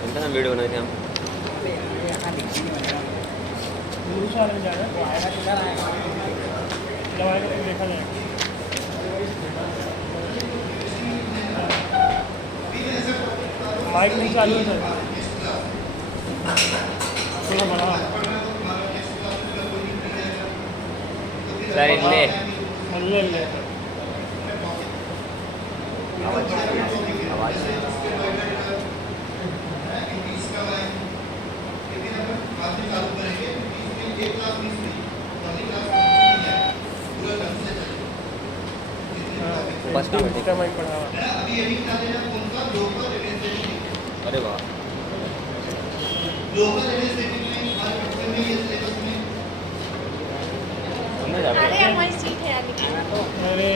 इनका हम वीडियो बनाए थे हम। पुलिस वाले में जा रहा है, वो आएगा किधर आएगा, दवाएगा तो देखा जाएगा। माइक नहीं चालू है सर, थोड़ा बड़ा सर ले ले ले बस का बैठे। का माइक पड़ा हुआ है। अरे वाह, अंदर जा रहे अरे हमारी सीट है आगे की। अरे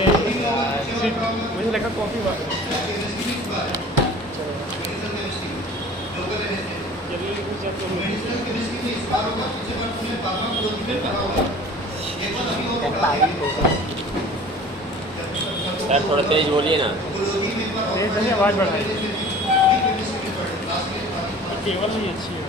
सीट मुझे लगा कॉफी बार जल्दी कुछ चेक करो। सर थोड़ा तेज बोलिए ना। तेज आवाज़ बढ़ाई, केवल भी अच्छी है।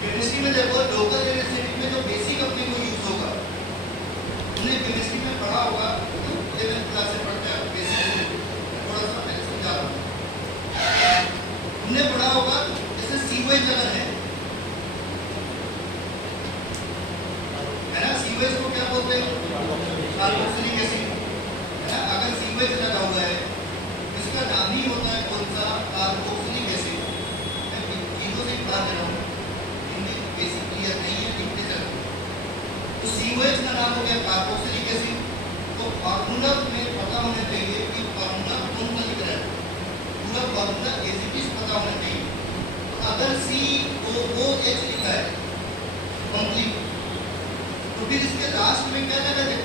केमिस्ट्री में देखो लोकल यूनिवर्सिटी में जो बेसिक अपने को यूज होगा, हमने केमिस्ट्री में पढ़ा होगा, 11th क्लास से पढ़ते हैं बेसिक, थोड़ा सा मैं समझा रहा हूँ। हमने पढ़ा होगा जैसे सीवेज अगर है ना, सीवेज को क्या बोलते हैं, कार्बोक्सिलिक एसिड है ना। अगर सीवेज लगा हुआ है इसका नाम ही होता है कौन सा, कार्बोक्सिलिक एसिड। मैं चीजों से बता दे रहा हूँ, बेसिक क्लियर नहीं है, लिखते चलो। तो सीवेज का नाम हो गया कार्बोक्सिलिक एसिड। तो फार्मूला में पता होना चाहिए कि फार्मूला कौन सा लिख रहा है, पूरा फार्मूला एज इट इज पता होना चाहिए। तो अगर COOH लिखा है कंप्लीट, तो फिर इसके लास्ट में क्या लगा है,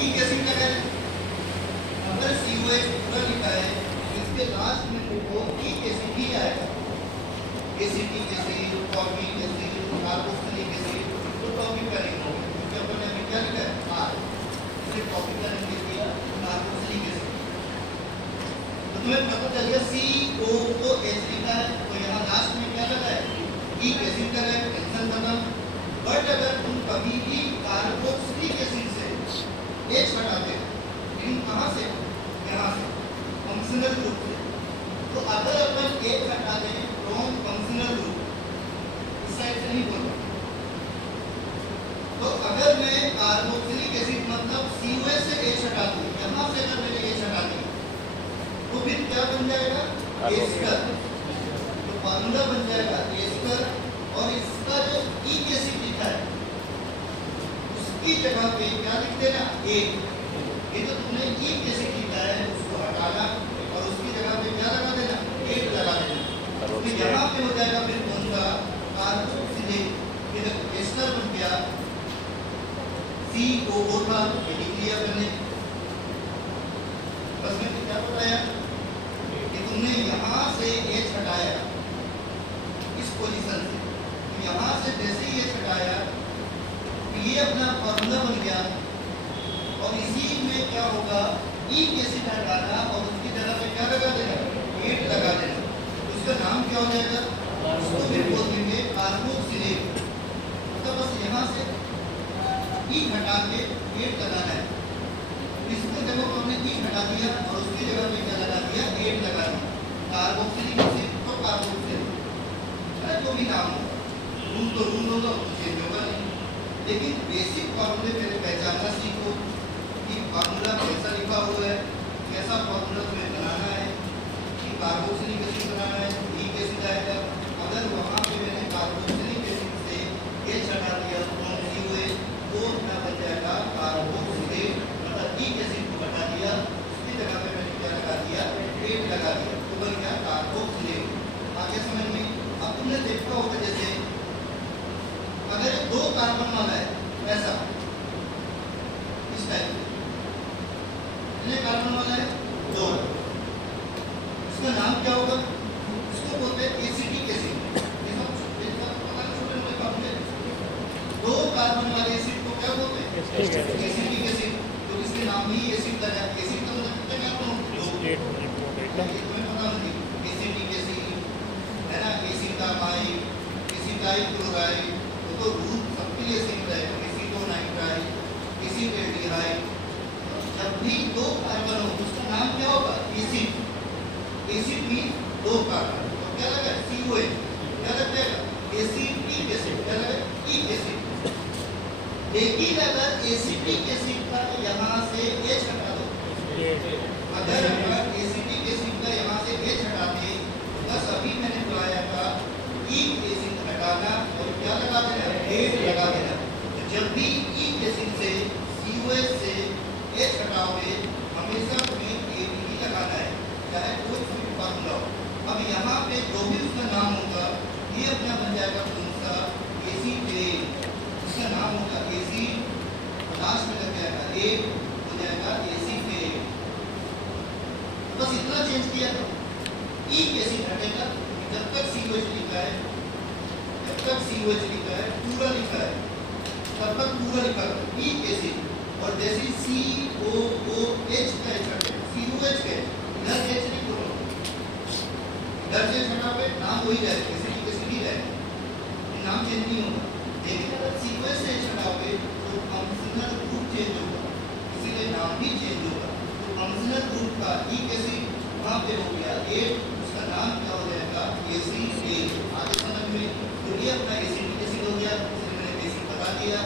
ई एसिड लगा है। अगर COH पूरा लिखा है इसके लास्ट में देखो ई एसिड ही आएगा, acetic acid, formic acid, carboxylic acid. तो टॉपिक का लिखना होगा, क्योंकि अपन ने क्या लिखा है आर, इसे टॉपिक का लिख दिया कार्बोक्सिलिक एसिड। तो तुम्हें पता चल गया COOH लिखा है, तो यहाँ लास्ट में क्या लगा है, ई एसिड लगा है, टेंशन खत्म। बट अगर तुम कभी भी कार्बोक्सिलिक एसिड से H हटाते हो, लेकिन कहाँ से, यहाँ से फंक्शनल ग्रुप से। तो अगर अपन H हटा दें फ्रॉम फंक्शनल ग्रुप, इस साइड से नहीं बोल रहा, तो अगर मैं कार्बोक्सिलिक एसिड मतलब COH से H हटा दूं, यहाँ से अगर मैंने H हटा दिया तो फिर क्या बन जाएगा, एस्टर। तो फार्मूला बन जाएगा एस्टर, और इसका जो ई एसिड लिखा है उसकी जगह पे क्या लिख देना, एक। ये जो तुमने ई एसिड लिखा है उसको हटाना और उसकी जगह पे क्या लगा देना, एक लगा देना। तो यहाँ पे हो जाएगा फिर कौन सा, कार्बोक्सिलिक। ये जब एस्टर बन गया, COO था, ये लिख लिया मैंने। बस मैंने क्या बताया कि तुमने यहाँ से H हटाया इस पोजीशन से, तो यहाँ से जैसे ही H हटाया तो ये अपना फॉर्मूला बन गया, और इसी में क्या होगा, ई एसिड हटाना और उसकी जगह पे क्या लगा देना, 8 लगा देना। तो उसका नाम क्या हो जाएगा, उसको फिर बोल देंगे कार्बोक्सिलेट। मतलब बस यहाँ से ई हटा के 8 लगाना है। इसको जब हमने ई हटा दिया और उसकी जगह पे क्या लगा दिया, 8 लगा दिया। कार्बोक्सिलिक एसिड तो कार्बोक्सिलेट, जो भी नाम हो, रूल तो रूल होगा, चेंज होगा नहीं। लेकिन बेसिक फॉर्मूले पहले पहचानना सीखो कि फार्मूला कैसा लिखा हुआ है, कैसा फार्मूला तुम्हें बनाना है, कि कार्बोक्सिलिक एसिड बनाना है, ई एसिड आएगा। अगर वहाँ पे मैंने कार्बोक्सिलिक एसिड से H हटा दिया तो COH, वो क्या बन जाएगा, कार्बोक्सिलेट। मतलब ई एसिड को हटा दिया, उसकी जगह पे मैंने क्या लगा दिया, कितने कार्बन वाला है? 2। इसका नाम क्या होगा? इसको बोलते हैं एसिटिक एसिड। ये सब पता है छोटे मोटे काम है। 2 कार्बन वाले एसिड को क्या बोलते हैं? Acetic acid. तो इसके नाम ही एसिड का है। एसिड का मतलब कितने कार्बन होते हैं? 2। ये तुम्हें पता नहीं एसिटिक एसिड है ना, एसिटामाइड, एसिटाइल क्लोराइड, तो रूट सबके लिए सेम रहेगा, एसीटोनाइट्राइल, एसीटेल्डिहाइड। जब भी 2 कार्बन हो उसका नाम क्या होगा? एसिड। Acid mean 2 carbon. तो क्या लगा? COH। क्या लग जाएगा? Acetic acid. क्या लगा? इक एसिड। लेकिन अगर एसिटिक एसिड का यहाँ से H हटा दो, अगर एसिटिक एसिड का यहाँ से H हटाते, बस अभी मैंने बुलाया था इक एसिड हटाना और क्या लगा देना? H लगा देना। तो जब भी इक एसिड से COH से H हटाओगे हमेशा तुम्हें ABE लगाना है, चाहे कोई सी फार्मूला हो। अब यहाँ पे जो भी उसका नाम होगा ये अपना बन जाएगा कौन सा? एसीटेट। इसका नाम होगा एसिड, लास्ट में लग जाएगा ए, हो जाएगा एसीटेट। बस इतना चेंज किया था। इक एसिड हटेगा जब तक COH लिखा है, जब तक COH लिखा है पूरा लिखा है तब तक पूरा लिखा है इक एसिड। और जैसे COOH का H हटे, COH का इधर H नहीं बोलो, इधर से हटा पे नाम वही रहेगा, एसिटिक एसिड ही रहेगा, नाम चेंज नहीं होगा। लेकिन अगर COH से H हटाओगे तो फंक्शनल ग्रुप चेंज होगा, इसीलिए नाम भी चेंज होगा। तो फंक्शनल ग्रुप का इक एसिड वहाँ पे हो गया A, उसका नाम क्या हो जाएगा? एसीटेट। आगे समझ में? तो ये अपना एसिटिक एसिड हो गया, इसलिए मैंने बेसिक बता दिया,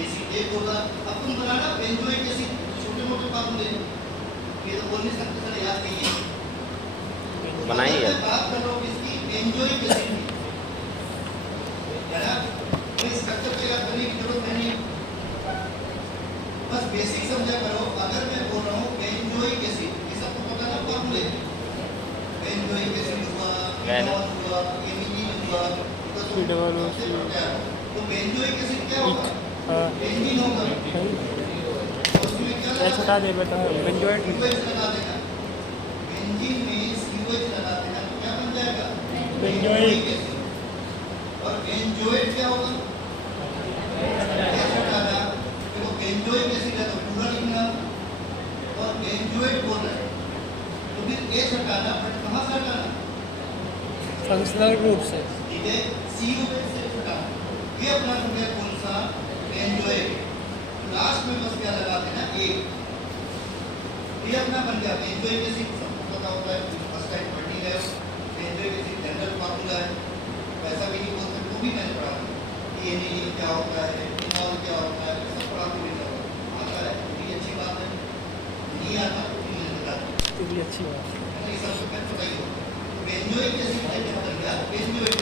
एसीटेट होगा। अब तुम बनाना बेंजोइक एसिड, छोटे मोटे फार्मूले ये तो बोल नहीं सकते, सर याद नहीं है, बनाइए। बात कर रहा हूँ इसकी बेंजोइक एसिड की, है ना? कोई स्ट्रक्चर पे याद करने की जरूरत नहीं, बस बेसिक समझा करो। अगर मैं बोल रहा हूँ बेंजोइक एसिड, ये सब तो पता ना फार्मूले, बेंजोइक एसिड हुआ, फिनॉल हुआ, एमिलीन हुआ, तो बेंजोइक एसिड क्या होगा? बेंजीन होगा। उसमें क्या हटा दे बेटा, बेंजोइक लगा देना, बेंजीन में COH लगा देना, तो क्या बन जाएगा? बेंजोइक। और बेंजोइट क्या होगा? देखो बेंजोइक एसिड है तो पूरा लिखना, और बेंजोइट बोल रहे हैं तो फिर H हटाना, बट कहाँ से हटाना? फंक्शनल ग्रुप से। ठीक है, COH से हटाना। ये अपना हो गया कौन सा? बेंजोइक। लास्ट में बस क्या लगा देना? एक। ये अपना बन गया बेंजोइक एसिड। सबको पता होता है, फर्स्ट टाइम पढ़ नहीं गए, बेंजोइक एसिड जनरल फार्मूला है, वैसा भी नहीं बोल सकते, वो भी मैंने पढ़ा है। एनिलीन क्या होता है, फिनॉल क्या होता है, सब पढ़ा के मिलता है, आता है, ये अच्छी बात है। नहीं आता तो भी मैंने बता दिया, तो भी अच्छी बात है। ये सब तो पता ही होगा। तो बेंजोइक एसिड का क्या बन गया? बेंजोइक।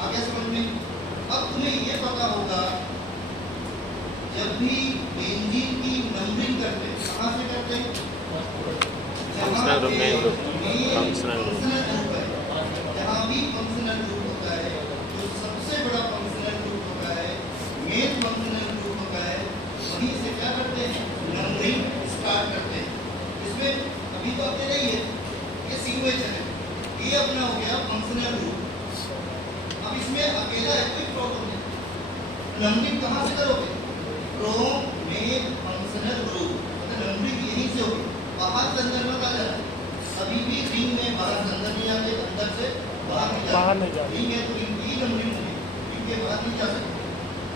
आ गया समझ में? अब तुम्हें ये पता होगा जब भी बेंजीन की नंबरिंग करते हैं, कहाँ से करते हैं? फंक्शनल ग्रुप में, फंक्शनल ग्रुप, जहाँ भी फंक्शनल ग्रुप होता है, जो सबसे बड़ा फंक्शनल ग्रुप होता है, मेन फंक्शनल ग्रुप होता है, वहीं से क्या करते हैं? नंबरिंग स्टार्ट करते हैं। इसमें अभी तो अपने नहीं है, ये COH है, ये अपना हो गया फंक्शनल ग्रुप। अब इसमें अकेला है, कोई प्रॉब्लम नहीं। नंबरिंग कहाँ से करोगे? फ्रॉम मेन फंक्शनल ग्रुप, मतलब नंबरिंग यहीं से होगी, बाहर से अंदर मत आ जाना। कभी भी रिंग में बाहर से अंदर नहीं आते, अंदर से बाहर नहीं जाते। रिंग है तो रिंग की नंबरिंग होगी, रिंग के बाहर नहीं जा सकते।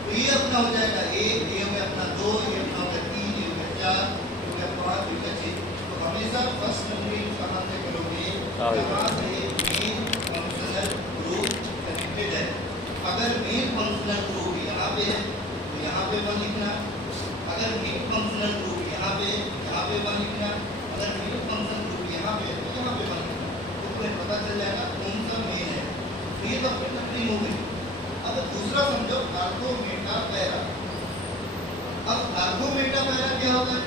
तो ये अपना हो जाएगा 1, ये हो गया अपना 2, ये अपना हो गया 3, ये हो गया 4, ये हो गया 5, ये हो गया 6। तो हमेशा फर्स्ट नंबरिंग कहाँ से करोगे? जहाँ से मेन फंक्शनल ग्रुप कनेक्टेड है। अगर मेन फंक्शनल ग्रुप यहाँ पे है तो यहाँ पे 1 लिखना, अगर मेन फंक्शनल ग्रुप यहाँ पे 1 लिखना, अगर मेन फंक्शनल ग्रुप यहाँ पे है तो यहाँ पे 1 लिखना। तो तुम्हें पता चल जाएगा कौन सा मेन है। तो ये तो अपनी नंबरिंग हो गई। अब दूसरा समझो कार्बो मेटा पैरा। अब कार्बो मेटा पैरा क्या होता है?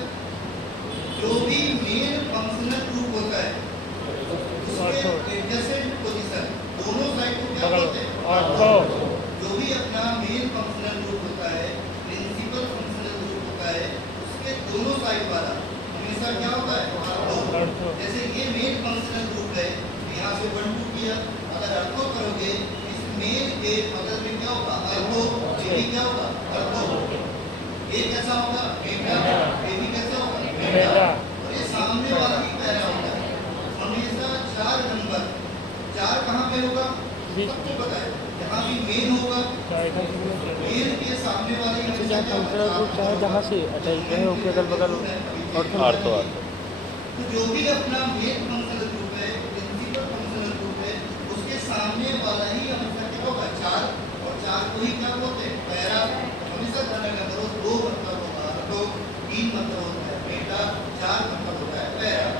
जो भी मेन फंक्शनल ग्रुप होता है उसके एडजेसेंट पोजीशन दोनों साइड को क्या बोलते हैं? जो भी अपना मेन फंक्शनल ग्रुप होता है, प्रिंसिपल फंक्शनल ग्रुप होता है, उसके दोनों साइड वाला हमेशा क्या होता है? से 1 2 किया, अगर अर्थो करोगे इस मेल के बगल में क्या होगा अर्थो, बेबी क्या होगा अर्थो, ये कैसा होगा बेटा, बेबी कैसा होगा बेटा, और ये सामने वाला ही पैरा होता है। हमेशा 4 नंबर 4 कहाँ पे होगा सबको पता है, यहाँ भी मेन होगा, मेन के सामने वाले ही चाहे जहाँ से अटैच है उसके अगल बगल और तो तो जो भी अपना मेन फंक्शनल ग्रुप है, प्रिंसिपल फंक्शनल ग्रुप है, उसके सामने वाला ही हमेशा क्या होगा 4, और 4 को ही क्या बोलते हैं पैरा। हमेशा ध्यान रखना करो 2 मतलब होगा तो 3 मतलब होता है बेटा, 4 मतलब होता है पैरा।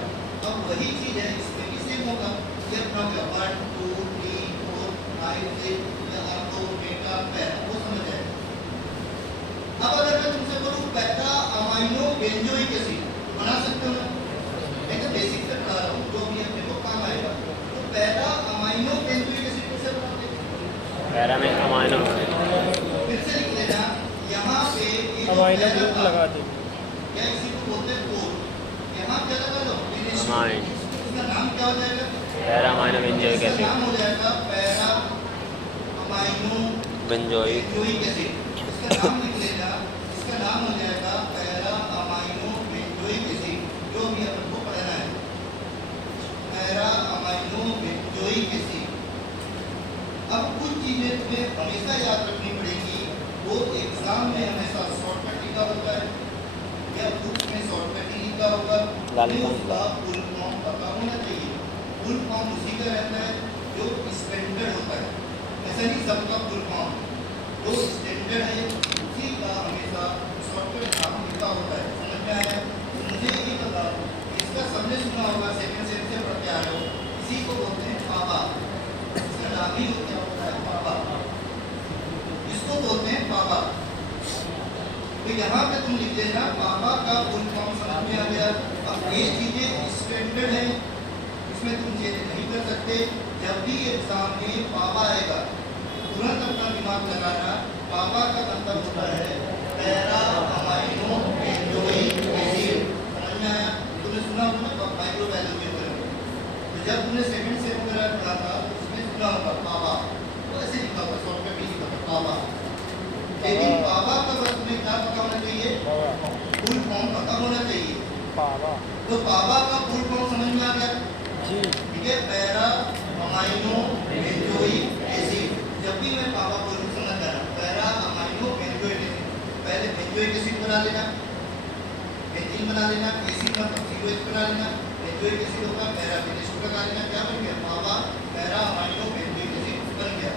अब वही चीज है इसमें भी सेम होगा, ये अपना 1 2 3 4 5 6 या आपको बेटा पैरा वो समझ आए। अब अगर मैं तुमसे बोलूं बेटा अमाइनो बेंजोइक एसिड बना सकते हो ना, बेसिक से पढ़ा रहा हूँ जो भी अपने को काम आएगा। तो पैरा अमाइनो बेंजोइक एसिड कैसे बनाते हैं, पैरा में अमाइनो फिर से लिख लेना यहाँ पे ये जो अमाइनो पैरा ग्रुप था, लगा दे या इसी को बोलते हैं कोर, यहाँ क्या लगा लो अमाइन, इसका नाम क्या हो जाएगा पैरा अमाइनो बेंजोइक इसका एसिड, नाम हो जाएगा para amino benzoic benzoic acid. इसका नाम लिख लेना, इसका नाम हो जाएगा पैरा अमाइनो बेंजोइक एसिड, जो भी अपन को पढ़ना है पैरा अमाइनो बेंजोइक एसिड। अब कुछ चीजें तुम्हें हमेशा याद रखनी पड़ेगी, वो एग्जाम में हमेशा शॉर्टकट लिखा होता है या बुक में शॉर्टकट ही लिखा होगा, उसका फुल फॉर्म पता होना चाहिए। फुल फॉर्म उसी का रहता है जो स्टैंडर्ड होता है, ऐसा नहीं सबका फुल फॉर्म, जो स्टैंडर्ड है उसी का हमेशा शॉर्टकट नाम लिखा होता है। समझ में आया? मुझे ये बताओ, इसका सबने सुना होगा, सेकंड सेम से पढ़ के आ रहे हो, इसी को बोलते हैं पापा, इसका नाम ही क्या होता है पापा, इसको बोलते हैं पापा। तो यहाँ पे तुम लिख देना पापा का फुल फॉर्म समझ में आ गया। अब ये चीजें स्टैंडर्ड है, इसमें तुम चेंज नहीं कर सकते। जब भी एग्जाम में पापा आएगा तुरंत अपना दिमाग लगाना, पापा का मतलब होता है पैरा अमाइनो बेंजोइक एसिड। समझ में आया? तुमने सुना होगा माइक्रोबायोलॉजी में, तो जब तुमने सेकंड सेम वगैरह पढ़ा था तो उसमें सुना होगा पापा, तो ऐसे लिखा होगा शॉर्टकट ही लिखा होगा पापा। लेकिन पापा का बस तुम्हें क्या पता होना चाहिए, फुल फॉर्म पता होना चाहिए। पावा तो पापा का फुल फॉर्म समझ में आ गया जी, ठीक है, पैरा अमाइनो बेंजोइक एसिड। जब भी मैं पापा बोलूँ समझ जाना पैरा अमाइनो बेंजोइक एसिड, पहले बेंजोइक एसिड बना लेना, बेंजीन बना लेना, एसिड मतलब COH बना लेना, बेंजोइक एसिड होगा पैरा बेंजीन लगा लेना, क्या बन गया पापा पैरा अमाइनो बेंजोइक एसिड बन गया।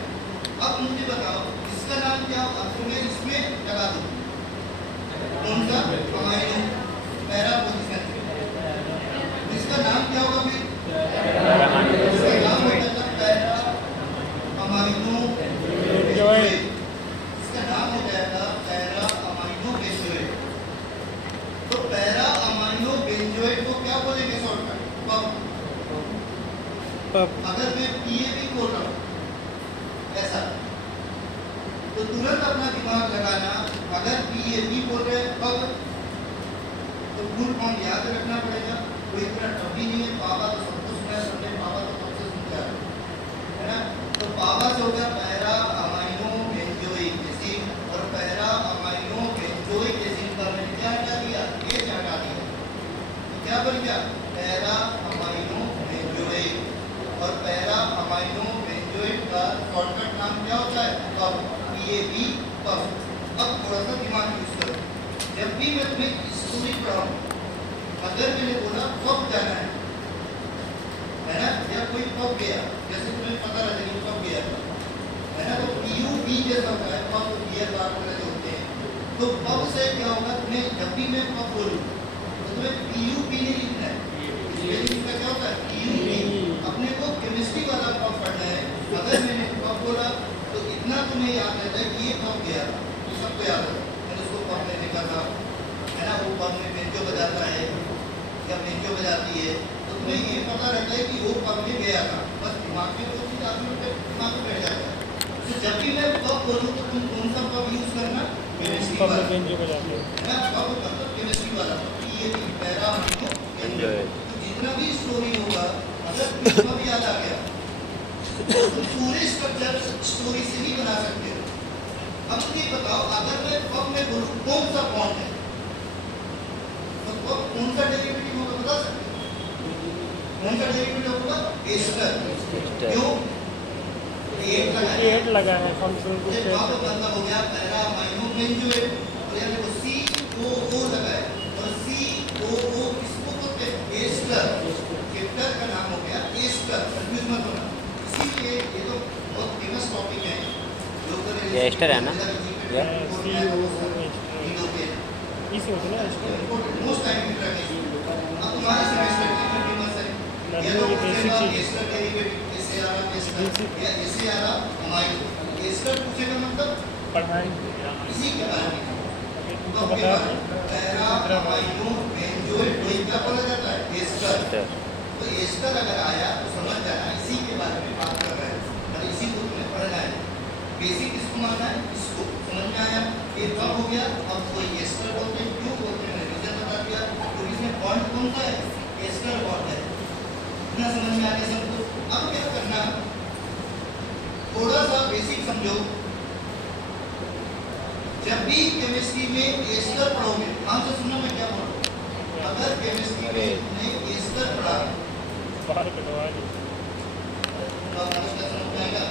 अब मुझे बताओ इसका नाम क्या होगा, तुम्हें इसमें लगा दो कौन सा अमाइनो पैरा पोजीशन, इसका नाम क्या होगा फिर इसका नाम होगा पैरा अमाइनो बेंजोइक, इसका नाम हो जाएगा पैरा अमाइनो बेंजोइक। तो पैरा अमाइनो बेंजोइक को क्या बोलेंगे शॉर्टकट पब। अगर मैं PAB बोल रहा हूँ ऐसा तो तुरंत अपना दिमाग लगाना, अगर PAB बोल रहे हैं पब तो फुल फॉर्म याद रखना पड़ेगा, कोई इतना टफ ही नहीं है। पापा तो सबको सुना है, सबने पापा तो कब से सुनते आ रहे है ना। तो पापा से हो गया पैरा अमाइनो बेंजोइक एसिड, और पैरा अमाइनो बेंजोइक एसिड का मैंने क्या हटा दिया, ये हटा दिया, तो क्या बन गया पैरा अमाइनो बेंजोइक। और पैरा अमाइनो बेंजोइक का शॉर्टकट नाम क्या होता है पब, PAB पब। अब थोड़ा सा दिमाग यूज करो, जब भी मैं तुम्हें स्टोरी पढ़ाऊं, अगर मैंने बोला पब जाना है ना, या कोई पब गया, जैसे तुम्हें पता रहे कि पब गया है ना, तो PUB जैसा होता है पब, बियर बार वगैरह जो होते हैं। तो पब से क्या होगा, तुम्हें जब भी मैं पब बोलूँ तो तुम्हें PUB नहीं लिखना है, इसका क्या होता है PUB। अपने को केमिस्ट्री वाला पब पढ़ना है। अगर मैंने पब बोला तो इतना तुम्हें याद रहता है कि ये पब गया था, ये सबको याद है, मैंने उसको पब में देखा था है ना, वो पब में बेंजो बजाता है या बेंजो बजाती है, तो तुम्हें ये पता रहता है कि वो पब में गया था, बस दिमाग में वो चीज़ आदमी के दिमाग में बैठ जाता है। तो जब भी मैं पब बोलूँ तो तुम कौन सा पब यूज करना, केमिस्ट्री वाला बेंजो बजाते है ना, पब मतलब केमिस्ट्री वाला, ये पैरा अमाइनो बेंजोइक। तो जितना भी स्टोरी होगा अगर तुम्हें पब याद आ गया तो तुम पूरे स्ट्रक्चर स्टोरी से नहीं बना सकते हो। अब ये बताओ, अगर मैं पब में बोलूं कौन सा बॉन्ड है, तो पब कौन सा डेरिवेटिव होगा बता सकते हो? कौन सा डेरिवेटिव होगा? एस्टर। क्यों? एट लगा है फंक्शन को ये पब मतलब हो गया पहला अमाइनो बेंजोएट, और यहाँ देखो COO लगा है, और COO किसको बोलते हैं? एस्टर। चैप्टर का नाम हो गया एस्टर, कंफ्यूज मत होना। इसीलिए ये तो बहुत फेमस टॉपिक है। ये एस्टर है ना? ये इसी होते ना मोस्ट टाइम की प्रैक्टिस। अब तुम्हारे सेमेस्टर की फेमस है ये तो बेसिक चीज एस्टर डेरिवेटिव ऐसे आ रहा एस्टर या ऐसे आ रहा अमाइनो। एस्टर पूछेगा मतलब पढ़ाई इसी के बारे में। तुमको बता पैरा अमाइनो बेंजोएट वही क्या बोला जाता है? एस्टर। तो एस्टर अगर आया तो समझ जाना इसी के बारे में बात कर रहे हैं, और इसी को तुम्हें पढ़ना है। बेसिक किसको मानना है? इसको समझ में आया? ये कब हो गया? अब कोई एस्टर बोलते हैं, क्यों बोलते हैं रीजन बता दिया। तो इसमें बॉन्ड कौन सा है? एस्टर बॉन्ड है। इतना समझ में आ गया सबको? अब क्या करना, थोड़ा सा बेसिक समझो। जब भी केमिस्ट्री में एस्टर पढ़ोगे, ध्यान से सुनना मैं क्या बोल रहा हूँ। अगर केमिस्ट्री में तुमने एस्टर पढ़ा बाहर कटवा दी तो आपको इसका समझ में आएगा।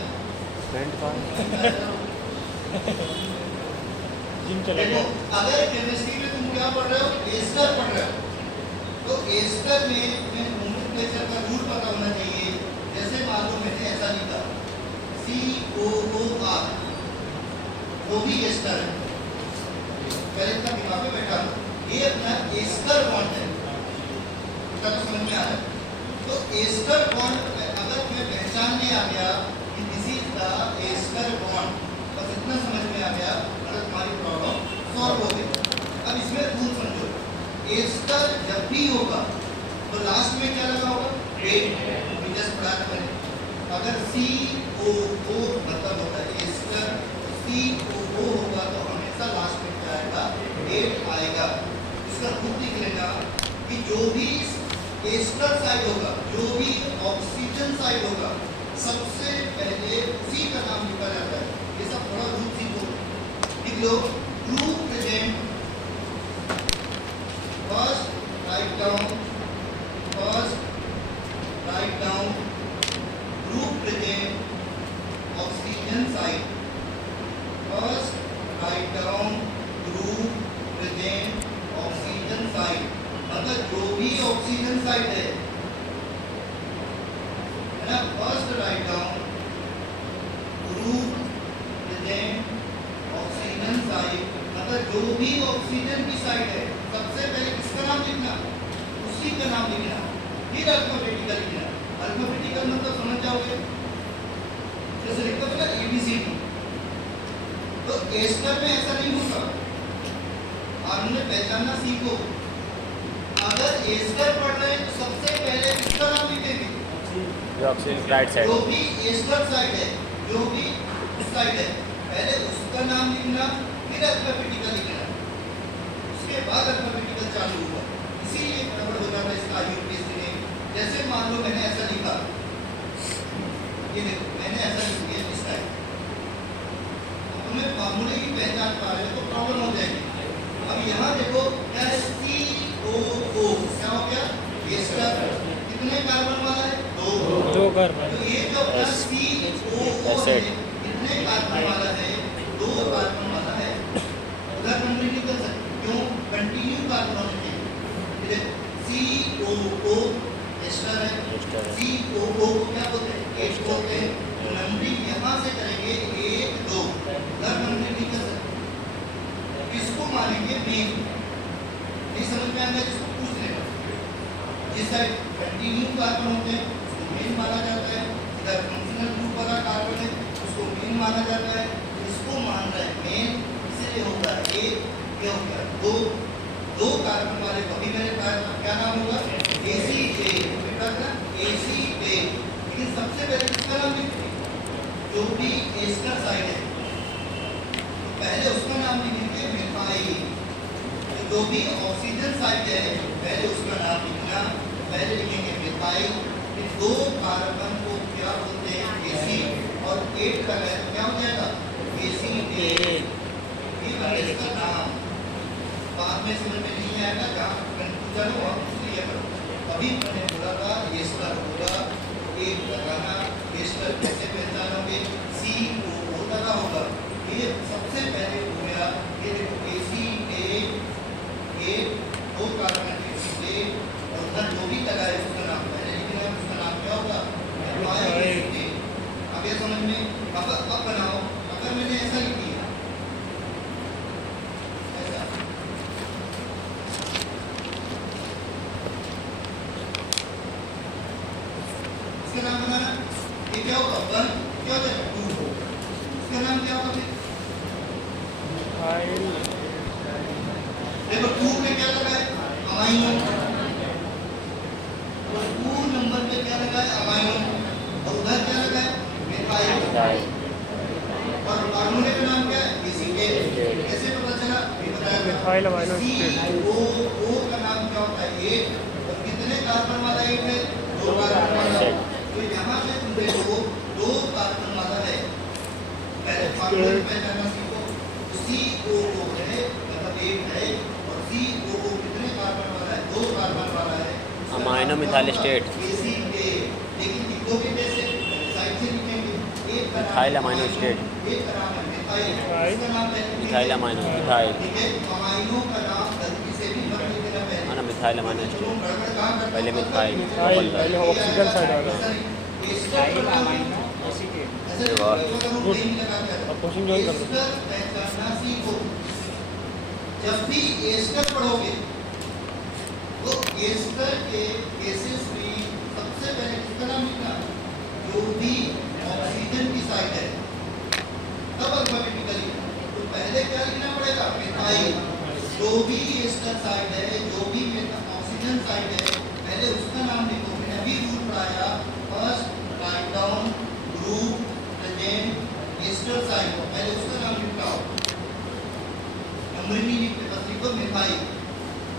जिम चले देखो, गए अगर केमिस्ट्री में तुम क्या पढ़ रहे हो? एस्टर पढ़ रहे हो, तो एस्टर में तुम्हें नोमेनक्लेचर का रूल पता होना चाहिए। जैसे मान लो मैंने ऐसा लिखा COOR, वो भी एस्टर है। पहले इतना दिमाग में बैठा लो, ये अपना एस्टर बॉन्ड है। इतना तो समझ में आ रहा है। तो एस्टर बॉन्ड अगर तुम्हें पहचानने आ गया कि this is the ester bond, बस इतना समझ में आ गया, अगर तुम्हारी प्रॉब्लम सॉल्व हो गई। अब इसमें रूल समझो, एस्टर जब भी होगा तो लास्ट में क्या लगा होगा? एट। जस्ट पढ़ा था मैंने। अगर COO मतलब होता है एस्टर, COO होगा तो हमेशा लास्ट में क्या आएगा? एट आएगा। इसका रूल लिख लेना कि जो भी एस्टर साइड होगा, जो भी ऑक्सीजन साइड होगा, सबसे पहले उसी का नाम लिखा जाता है। ये सब थोड़ा रूल सीखो, लिख लो। Group present, first write down group present oxygen side. First write down group present oxygen side, मतलब जो भी ऑक्सीजन साइड है ना, first write down group present oxygen side, मतलब जो भी ऑक्सीजन की साइड है सबसे पहले किसका नाम लिखना? उसी का नाम लिखना, फिर अल्फाबेटिकल लिखना। अल्फाबेटिकल मतलब समझ जाओगे, जैसे लिखते हो ना ABCD। तो एस्टर में ऐसा नहीं होगा, आपने पहचानना सीखो। अगर एस्टर पढ़ रहे हैं तो सबसे पहले किसका नाम लिखेंगे? जो ऑक्सीजन राइट साइड, जो भी एस्टर साइड है, जो भी साइड है, पहले उसका नाम लिखना, फिर अल्फाबेटिकल लिखना, उसके बाद अल्फाबेटिकल चालू होगा। इसीलिए गड़बड़ हो जाता है इसका यूपीएससी में। जैसे मान लो मैंने ऐसा लिखा, ये देखो मैंने ऐसा लिख दिया इस टाइप, तुम्हें फॉर्मूले की पहचान पा रहे हो तो प्रॉब्लम हो जाएगी। अब यहाँ देखो क्या है? COO क्या हो गया? एस्टर। कितने कार्बन वाला है? दो कार्बन। तो ये जो अपना COO है, कितने कार्बन वाला है? 2 कार्बन वाला है। उधर कंटिन्यू कर सकते, क्यों? कंटिन्यू कार्बन होने चाहिए। COO एस्टर है, COO को क्या बोलते हैं? एट बोलते हैं। तो नंबरिंग यहाँ से करेंगे 1 2, उधर कंटिन्यू कर सकते। किसको मानेंगे? मेन। नहीं समझ में आ गया? जिसको पूछ लेगा, जिस साइड कंटिन्यू कार्बन होते हैं उसको मेन माना जाता है, इधर फंक्शनल ग्रुप वाला कार्बन है उसको मेन माना जाता है। इसको मान रहे हैं मेन, इसलिए होगा एक, ये हो गया 2 कार्बन वाले को भी मैंने कहा क्या नाम होगा? ACA। बेटा ना ACA। लेकिन सबसे पहले किसका नाम लिखेंगे? जो भी एस्टर साइड है तो पहले उसका नाम लिखेंगे मिथाइल। जो भी ऑक्सीजन साइड है पहले उसका नाम लिखना, पहले लिखेंगे मिथाइल। 2 कार्बन को क्या बोलते हैं? एट लगा है तो क्या हो जाएगा एसीटेट। ये बन इसका नाम। बाद में समझ में नहीं आएगा, जहाँ कंफ्यूजन हो आप इसलिए करो। अभी मैंने बोला था एस्टर होगा, एक लगाना, एस्टर कैसे पहचानोगे, CO लगा होगा। ये सबसे पहले हो गया, ये देखो एसीटेट, एक दो कार्बन एसीटेट और उधर जो भी लगा है उसका नाम पहले लिखना है, उसका नाम क्या होगा एसीटेट। अब ये समझ में अब बनाओ। अगर मैंने ऐसा लिख दिया, ऐसा इसका नाम बनाना, ये क्या होगा 1, क्या हो जाएगा 2, इसका नाम क्या होगा फिर फाइल देखो 2 पे क्या लगा है अमाइनो, और 2 नंबर पे क्या लगा है अमाइनो, और उधर क्या लगा है मिथाइल, और फार्मूले का नाम क्या है एसीटेट। कैसे पता चला ये बताया मिथाइल अमाइनो एसिड। COO का नाम क्या होता है 8, और कितने कार्बन वाला 8 है 2 कार्बन वाला। तो यहाँ पे तुम देखो 2 कार्बन वाला है, पहले फार्मूले पहचानना सीखो। COO है मतलब 8 है, और COO कितने कार्बन वाला है 2 कार्बन वाला है। Amino methyl state. एसीटेट, लेकिन लिखोगे कैसे साइड से लिखेंगे, एक का नाम मिथाइल अमाइनो स्टेट। एक का नाम है मिथाइल, इसका नाम पहले मिथाइल अमाइनो मिथाइल, ठीक है। अमाइनो का नाम गलती से भी मत लिख देना पहले। है ना, मिथाइल अमाइनो स्टेट। तुम गड़बड़ कहाँ करते हो? पहले मिथाइल मिथाइल पहले ऑक्सीजन साइड वाला। Methyl amino acetate. ऐसे वाह। गुड नहीं लगा कर। अब क्वेश्चन जॉइन कर दो। एस्टर पहचानना सीखो। जब भी एस्टर पढ़ोगे तो एस्टर के केसेस में सबसे पहले किसका नाम लिखना, जो भी ऑक्सीजन की साइड है, तब अल्फाबेटिकली। तो पहले क्या लिखना पड़ेगा मिथाइल, जो भी एस्टर साइड है, जो भी ऑक्सीजन साइड है, पहले उसका नाम लिखो। मैंने अभी रूल पढ़ाया, first write down group present ester side, पहले उसका नाम लिखाओ, नंबरिंग नहीं लिखते, बस लिखो मिथाइल।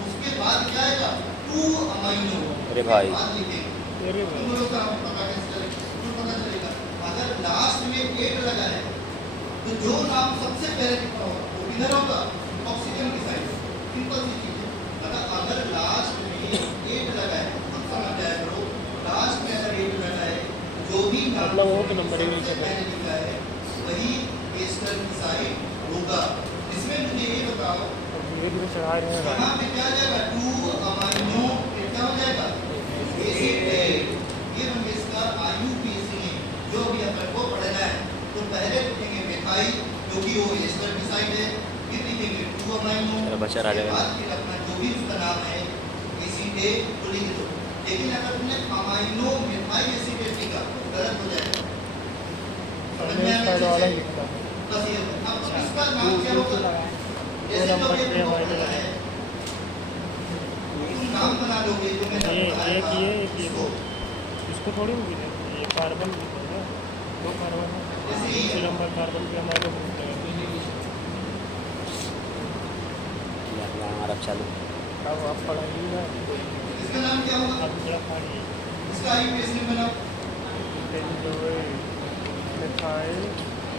उसके बाद क्या आएगा 2 अमाइनो, अरे भाई। बाद लिखेंगे। तुम लोग का पता कैसे चलेगा, तुम पता चलेगा। अगर लास्ट में 8 लगा है तो जो नाम सबसे पहले लिखा होगा वो किधर होगा ऑक्सीजन की साइड। सिंपल सी चीज है। अगर लास्ट में 8 लगा है, खुद समझ जाया करो, लास्ट में अगर 8 लगा है, जो भी नाम मतलब वो तो नंबर ही नहीं सबसे पहले लिखा है वही एस्टर की साइड होगा। इसमें मुझे ये बताओ धीरे धीरे चढ़ा रहे हैं। यहाँ पे क्या जाएगा 2 अमाइनो, फिर क्या हो जाएगा एसीटेट। ये बन गया इसका IUPAC, जो भी अपन को पढ़ना है। तो पहले लिखेंगे मिथाइल, जो कि वो एस्टर की साइड है, फिर लिखेंगे 2 अमाइनो, मेरा बच्चा रह जाएगा। बाद फिर अपना जो भी उसका नाम है एसीटेट तो लिख दो। लेकिन अगर तुमने अमाइनो मिथाइल एसीटेट लिखा तो गलत हो जाएगा। समझ में साइड वाला आया? ही लिखना है। बस ये अब इसका नाम क्या होगा, जैसे जो नंबर ये पे तुमको हमारे पता है, तुम नाम बना लोगे जो मैंने ये बताया था, ये इसको इसको थोड़ी होगी ना, ये कार्बन लिखेगा, 2 कार्बन है, जैसे ही दूसरे नंबर कार्बन पे हमारे को हमारा चालू। अब आप पढ़ाइए ना, इसका नाम क्या होगा, आप मेरा पढ़िए। इसका IUPAC ने बनाओ। Methyl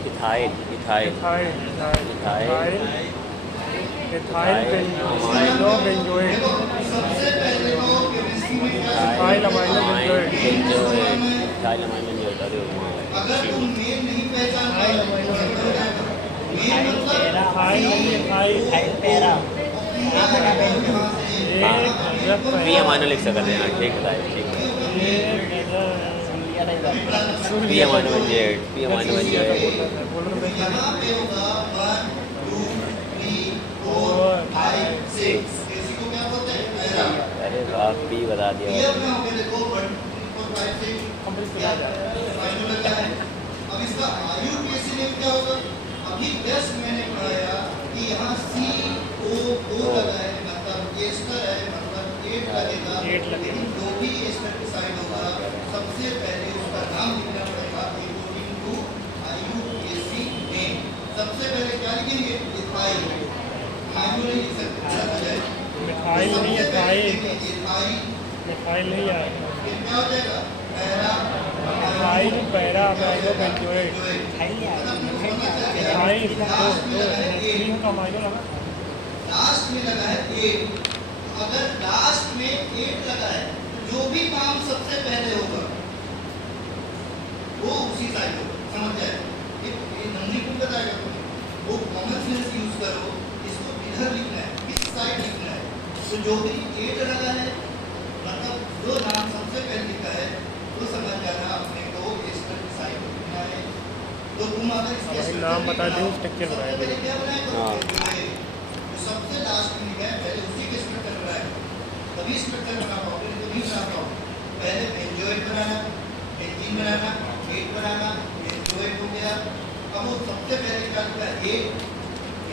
methyl methyl methyl methyl methyl amino benzoate. देखो सबसे पहले तो केमिस्ट्री में क्या methyl amino benzoate. Methyl amino benzoate. अरे अगर तुम मेन नहीं पहचान पाए तो गड़बड़ हो जाएगा। मेन मतलब methyl methyl methyl para. P amino लिख सकते हैं। ठीक है ठीक है। P amino benzoate, P amino benzoate. यहाँ पे होगा 1 2 3 4 5 6, इसी को क्या बोलते हैं पैरा। अरे वाह, पी बता दिया। ये अपना हो गया, देखो 1 2 3 4 5 6 कंप्लीट किया जाए। फाइनल लगा है। अब इसका IUPAC ने क्या होगा, अभी जस्ट मैंने पढ़ाया कि यहाँ COO लगा है, मतलब एस्टर है, मतलब 8 लगेगा। 8 लगेगा। लेकिन जो भी एस्टर की साइड होगा सबसे पहले उसका नाम लिखना पड़ेगा अकॉर्डिंग टू IUPAC नेम। सबसे पहले क्या लिखेंगे इथाइल, अमाइनो नहीं लिख सकते, गलत हो जाएगा। मिथाइल नहीं है, सबसे पहले मिथाइल लिखेंगे इथाइल, मिथाइल नहीं आएगा। फिर क्या हो जाएगा para ethyl para amino benzoate ethyl तीन का अमाइनो लगा लास्ट में लगा है 8। अगर लास्ट में 8 लगा है, जो भी काम सबसे पहले होगा वो उसी साइड होगा, समझ जाए। ये नंदी को बताएगा तुम्हें, वो कॉमन सेंस यूज करो, इसको इधर लिखना है, इस साइड लिखना है। तो जो भी 8 लगा है, मतलब जो नाम सबसे पहले लिखा है, वो समझ जाना अपने को इस पर साइड लिखना है। तो तुम अगर इसके नाम बता दो, स्ट्रक्चर बनाया पहले क्या बनाएगा, जो सबसे लास्ट में लिखा है पहले उसी के स्ट्रक्चर बनाएगा, तभी स्ट्रक्चर बना पाओगे, नहीं तो नहीं बना पाओगे। पहले बेंजोएट बनाना, बेंजीन बनाना, 8 बनाना, बेंजोएट हो गया। अब वो सबसे पहले क्या लिखा है 8,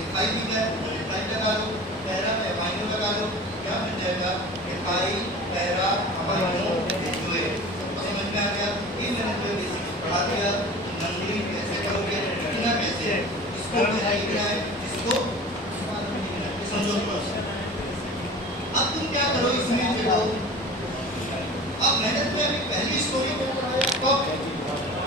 इथाइल लिखा है, इथाइल लगा लो, पैरा में अमाइनो लगा लो, क्या बन जाएगा इथाइल पैरा अमाइनो बेंजोएट। समझ में आ गया? ये मैंने जो बेसिक पढ़ा दिया, नंबरिंग कैसे करोगे, लिखना कैसे है, इसको कैसे लिखना है, इसको समझो। अब तुम क्या करो, इसमें देखो, अब मैंने तुम्हें अभी पहली स्टोरी को पढ़ाया,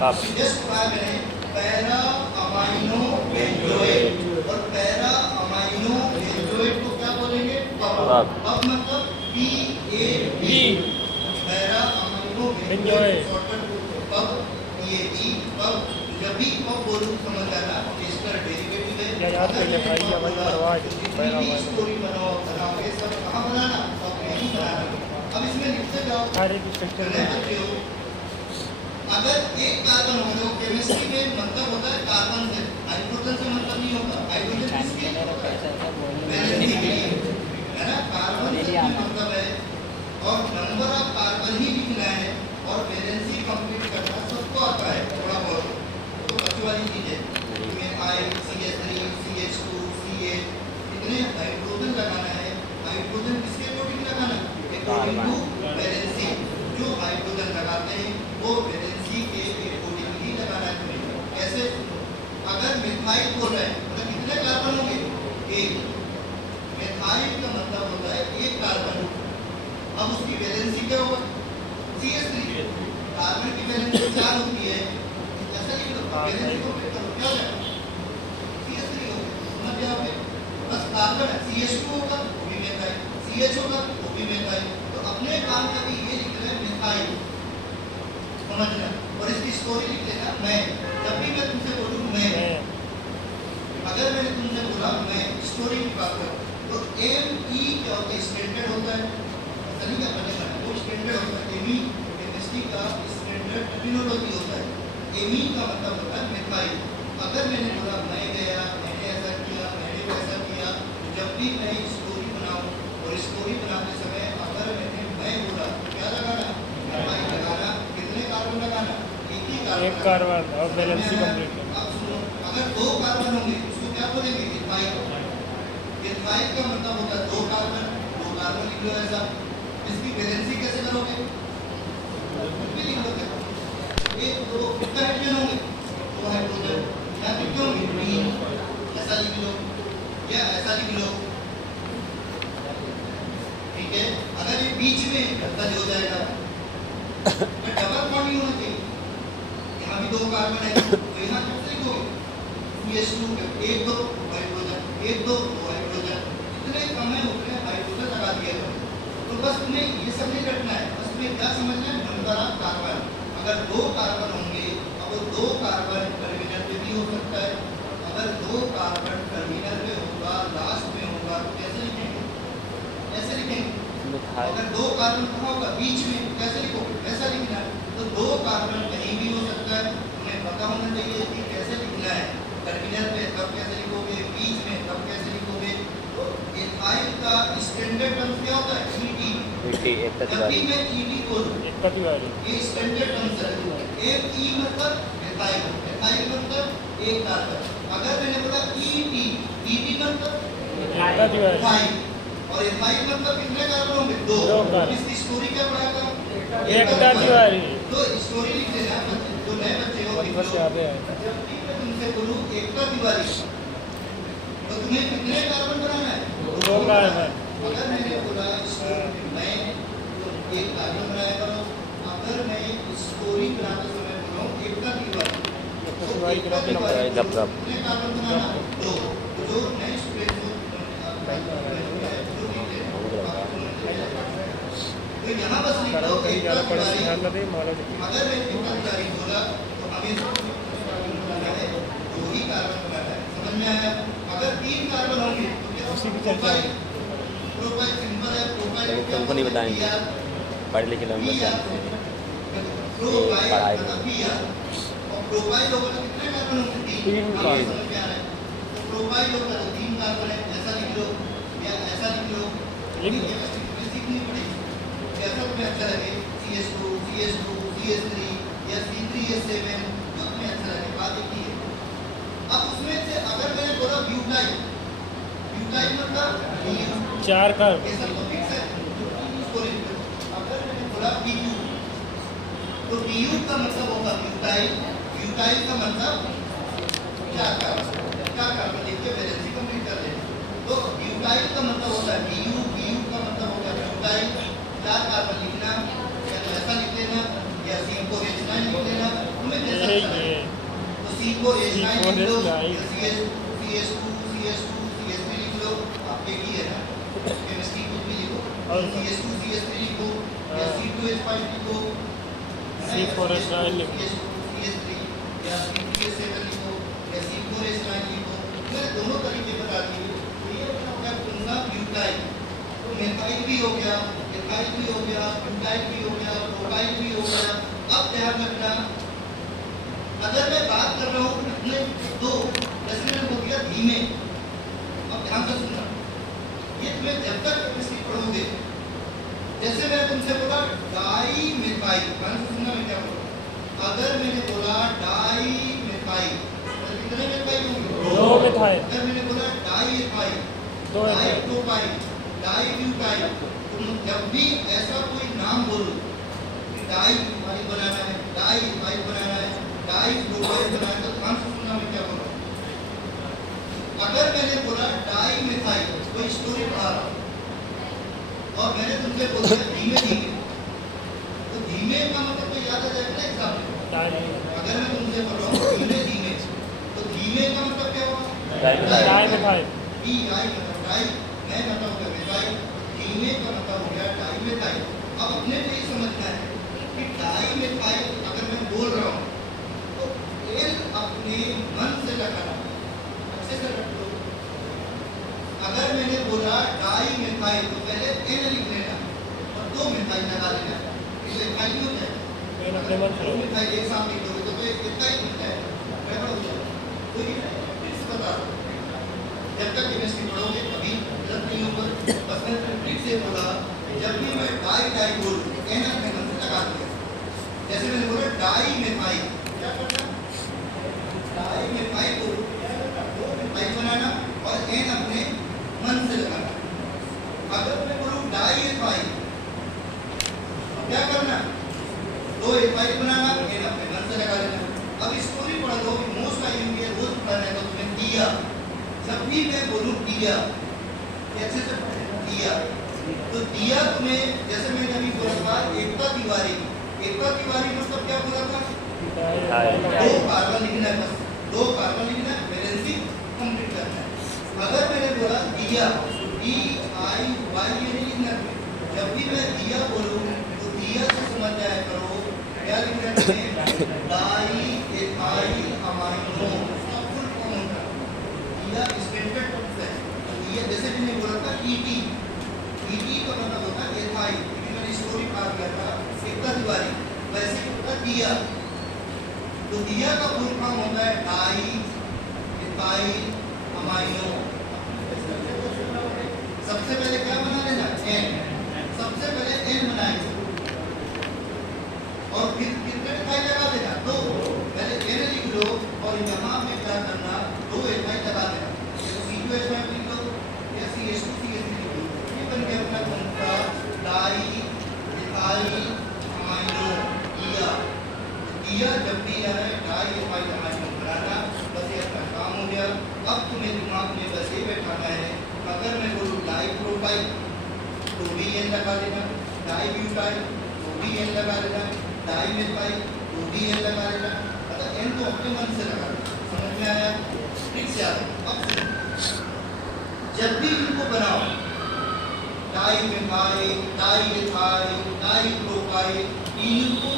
कब जस्ट पढ़ाया मैंने पैरा अमाइनो बेंजोएट, और पैरा अमाइनो बेंजोएट को क्या बोलेंगे, पब मतलब PAB, para amino benzoate, shortcut pub, PAG pub. जब भी पब बोलूं समझ आना इसका डेरिवेटिव है, क्या याद कर ले भाई, या भाई परवाज पैरा भी स्टोरी बनाओ ये सब कहाँ बनाना, अब यही बनाना। अब इसमें लिखते जाओ हर एक स्ट्रक्चर में। अगर एक कार्बन हो, जो केमिस्ट्री में मतलब होता है कार्बन से, हाइड्रोजन से मतलब नहीं होता। हाइड्रोजन किसके वैलेंसी के लिए है ना, कार्बन से मतलब है, और नंबर ऑफ कार्बन ही लिखना है, और वैलेंसी कंप्लीट करना सबको आता है थोड़ा बहुत, तो बच्चों वाली चीज है। इसमें CH3 CH2 CH इतने हाइड्रोजन लगाना है। हाइड्रोजन किसके अकॉर्डिंग लगाना है, अकॉर्डिंग टू वैलेंसी। जो हाइड्रोजन लगाते हैं वो वैलेंसी के अकॉर्डिंग ही लगाना है तुम्हें। कैसे, अगर मिथाइल बोल रहे हैं मतलब कितने कार्बन होंगे, 1। मिथाइल का मतलब होता है 1 कार्बन। अब उसकी वैलेंसी क्या होगा, CH3। कार्बन की वैलेंसी 4 होती है, ऐसा लिख लो, वैलेंसी को क्या हो जाएगा, CH3 होगा, समझ जाओगे। बस कार्बन है, CH2 होगा वो भी मिथाइल, CH होगा वो भी मिथाइल। तो अपने काम का भी ये लिख रहे हैं मिथाइल, समझना। और इसकी स्टोरी लिख लेना मैं, जब भी मैं तुमसे बोलूँ मैं, अगर मैंने तुमसे बोला मैं स्टोरी की बात करूँ, तो ME क्या होता है, स्टैंडर्ड होता है, सही का पढ़ने वो स्टैंडर्ड होता है। ME केमिस्ट्री का स्टैंडर्ड टर्मिनोलॉजी होता है। ME का मतलब होता है मिथाइल। अगर मैंने बोला मैं गया, मैंने ऐसा किया, मैंने वैसा किया, जब भी मैं स्टोरी बनाऊँ और स्टोरी बनाते समय अगर मैंने मैं बोला तो क्या लगाना, मिथाइल लगाना। कितने कार्बन लगाना, एक कार्बन और वैलेंसी कंप्लीट करना। अब सुनो, अगर 2 कार्बन होंगे उसको क्या बोलेंगे, इथाइल। इथाइल का मतलब होता है 2 कार्बन, 2 कार्बन लिख लो ऐसा। इसकी वैलेंसी कैसे करोगे, भी लिख लो, 1 2 कितने हाइड्रोजन होंगे, 2 हाइड्रोजन, या कितने होंगे 3, ऐसा लिख लो या ऐसा लिख लो, ठीक है। अगर ये बीच में गद्दाज हो जाएगा, डबल बॉन्ड नहीं होना चाहिए, यहाँ भी 2 कार्बन है तो यहाँ कितने लिखोगे, CH2 1 2 हाइड्रोजन, 1 2 2 हाइड्रोजन, इतने कम है उतने हाइड्रोजन लगा दिए। तो बस तुम्हें ये सब नहीं रखना है, बस तुम्हें क्या समझना है, नंबर ऑफ कार्बन। अगर 2 कार्बन होंगे, अब वो 2 कार्बन टर्मिनल पे भी हो सकता है। अगर 2 कार्बन टर्मिनल पे होगा, लास्ट में होगा, तो कैसे लिखेंगे, कैसे लिखेंगे। अगर 2 कार्बन कहाँ होगा, बीच में, कैसे लिखोगे, ऐसा लिखना है। तो 2 कार्बन कहीं भी हो सकता है, तुम्हें पता होना चाहिए कि कैसे लिखना है। टर्मिनल पे तब कैसे लिखोगे, बीच में तब कैसे लिखोगे। तो इथाइल का स्टैंडर्ड टर्म क्या होता है, जब भी मैं ET बोलूं, ये स्टैंडर्ड टर्म्स है। ME मतलब मिथाइल, मिथाइल मतलब 1 कार्बन। अगर मैंने बोला ET मतलब इथाइल, और इथाइल मतलब कितने कार्बन होंगे, 2। इसकी स्टोरी क्या पढ़ाया था, एकता तिवारी। तो स्टोरी लिख देना, जो नए बच्चे हो, जब भी मैं तुमसे बोलूं एकता तिवारी, तो तुम्हें कितने कार्बन बनाना है, 2 कार्बन। अगर मैंने बोला मैं 1 कार्बन बनाया करो, आप अगर मैं स्टोरी बनाते समय बोल रहा हूँ एकता तिवारी एकता तिवारी के नाम पे लगता है गप गप। कितने कार्बन बनाना दो तो जो नई स्टूडेंट जो तो यहाँ बस लिख कारण दो कहीं एकता ज़्यादा पढ़े तिवारी ध्यान न दे मानव अगर मैं एकता तिवारी बोला तो हमें बनाना है दो ही कार्बन बनाना है समझ में आया अगर 3 कार्बन होंगे तो क्या उसी की चर्चा है। प्रोफाइल सिंपल है प्रोफाइल लेकिन तुमको नहीं बताएंगे पढ़े लिखे लोग बस जानते हैं प्रोफाइल पढ़ाई मतलब पीआर और प्रोफाइल होगा तो कितने कार्बन होंगे 3 तीन कार्बन समझ में आ रहा है तो प्रोफाइल होगा तो 3 कार्बन है ऐसा लिख लो या ऐसा लिख लो लिख लो। ये बस सीखनी पड़ेगी कैसा तुम्हें अच्छा लगे CS2 CS2 CS3 या C3S7 जो तुम्हें अच्छा लगे बात एक ही है अब उसमें से अगर मैंने बोला ब्यूटाइल ब्यूटाइल मतलब BU 4 कार्बन ये सब तो फिक्स है इसको लिख लो अगर मैंने बोला PU तो PU का मतलब होगा ब्यूटाइल ब्यूटाइल का मतलब क्या कार्बन लिख के वैलेंसी कंप्लीट कर लेना तो ब्यूटाइल का मतलब होता है BU BU का मतलब होगा ब्यूटाइल 4 कार्बन लिखना या तो ऐसा लिख लेना या C4H9 लिख लेना तुम्हें जैसा अच्छा लगे तो C4H9 लिख लो या CS2 CS3 लिख लो आपके ही है ना केमिस्ट्री कुछ भी लिखो CS2 CS3 लिखो या C2H5 लिखो C4H9 लिखो CS3 या C3H7 लिखो या C4H9 लिखो मैंने दोनों तरीके बता दिए तो ये अपना हो गया तुमका ब्यूटाइल तो मेथाइल भी हो गया एथाइल भी हो गया ब्यूटाइल भी हो गया प्रोपाइल भी हो गया अब ध्यान रखना अगर मैं बात कर रहा हूँ अपने दो जैसे मैंने बोल दिया धीमे अब ध्यान से सुनना ये तुम्हें जब तक केमिस्ट्री पढ़ोगे जैसे मैंने तुमसे बोला डाई मेथाइल ध्यान से सुनना मैं क्या बोला अगर मैंने बोला डाई मेथाइल तो कितने मेथाइल होंगे 2 मिथाइल अगर मैंने बोला diethyl 2 dimethyl propyl dibutyl तुम जब भी ऐसा कोई नाम बोलो कि डाई ब्यूटाइल बनाना है डाई एथाइल बनाना है डाई प्रोपाइल बनाना है तो ध्यान से सुनना मैं क्या बोल रहा हूँ अगर मैंने बोला डाई मेथाइल कोई स्टोरी पढ़ा रहा हूँ और मैंने तुमसे बोला धीमे धीमे तो धीमे का मतलब तो याद आ जाएगा ना एग्जाम में अगर मैं तुमसे बोल रहा हूँ धीमे धीमे तो धीमे का मतलब क्या होगा डाई डाई मिथाइल DI मतलब डाई मैं मतलब हो गया मेथाइल धीमे का मतलब हो गया डाई मेथाइल अब अपने को ये समझना है कि डाई मेथाइल अगर मैं बोल रहा हूँ तो एल अपने मन से लगाना अच्छे से रख लो अगर मैंने बोला डाई मेथाइल तो पहले एन लिख लेना और 2 मेथाइल लगा लेना इससे एथाइल हो जाएगा मैंने अपने मन से दो मिठाई एक साथ लिख दोगे तो एक कितना ही मिलता है गड़बड़ हो जाएगा कोई फिर से बता रहा हूं जब तक केमिस्ट्री पढ़ोगे कभी गलत नहीं होगा बस मैंने फिर से बोला जब भी मैं डाई बोलूं एन अपने मन से लगा दूंगा जैसे मैंने बोला डाई मेथाइल क्या करना डाई मेथाइल को 2 मिठाई बनाना और एन अपने मन से लगाना अगर मैं बोलूं डाई एथाइल क्या करना 2 एथाइल बनाना एन अपने मन से लगा लेना अब स्टोरी पढ़ लो मोस्ट आईएमपी रोज पढ़ना है तो तुम्हें दिया जब भी मैं बोलूं दिया कैसे से दिया तो दिया तुम्हें जैसे मैंने अभी बोला था एकता तिवारी मतलब क्या बोला था 2 कार्बन लिखना है बस 2 कार्बन लिखना है वैलेंसी कंप्लीट करना है अगर मैंने बोला दिया DIY ये नहीं लिखना जब भी मैं दिया बोलूं तो दिया से समझ जाया करो क्या लिखना है डाई एथाइल अमाइनो उसका फुल फॉर्म होता है दिया स्टैंडर्ड टर्म्स है तो दिया जैसे मैंने बोला था ET का मतलब होता है एथाइल क्योंकि मैंने स्टोरी पार किया था एकता तिवारी वैसे होता है दिया तो दिया का फुल फॉर्म होता है डाई एथाइल अमाइनो सबसे पहले क्या बना लेना N सबसे पहले N बनाएंगे और फिर कितने एथाइल लगा देना 2 पहले N लिख लो और यहाँ पे क्या करना 2 एथाइल लगा देना C2H5 लिख लो या CH2 CH3 लिख लो ये बन गया अपना कौन डाई एथाइल अमाइनो दिया जब भी आए डाई एथाइल अमाइनो बनाना बस ये अपना काम हो गया अब तुम्हें दिमाग में बस ये बैठाना है अगर मैं बोलूँ डाई प्रोपाइल तो भी N लगा देना डाई ब्यूटाइल तो भी N लगा देना डाई मिथाइल तो भी एन लगा लेना, मतलब एन को अपने मन से लगा लेना। समझ में आया? ठीक से याद रखो। अब सुनो, जब भी इनको बनाओ dimethyl, diethyl, dipropyl, इनको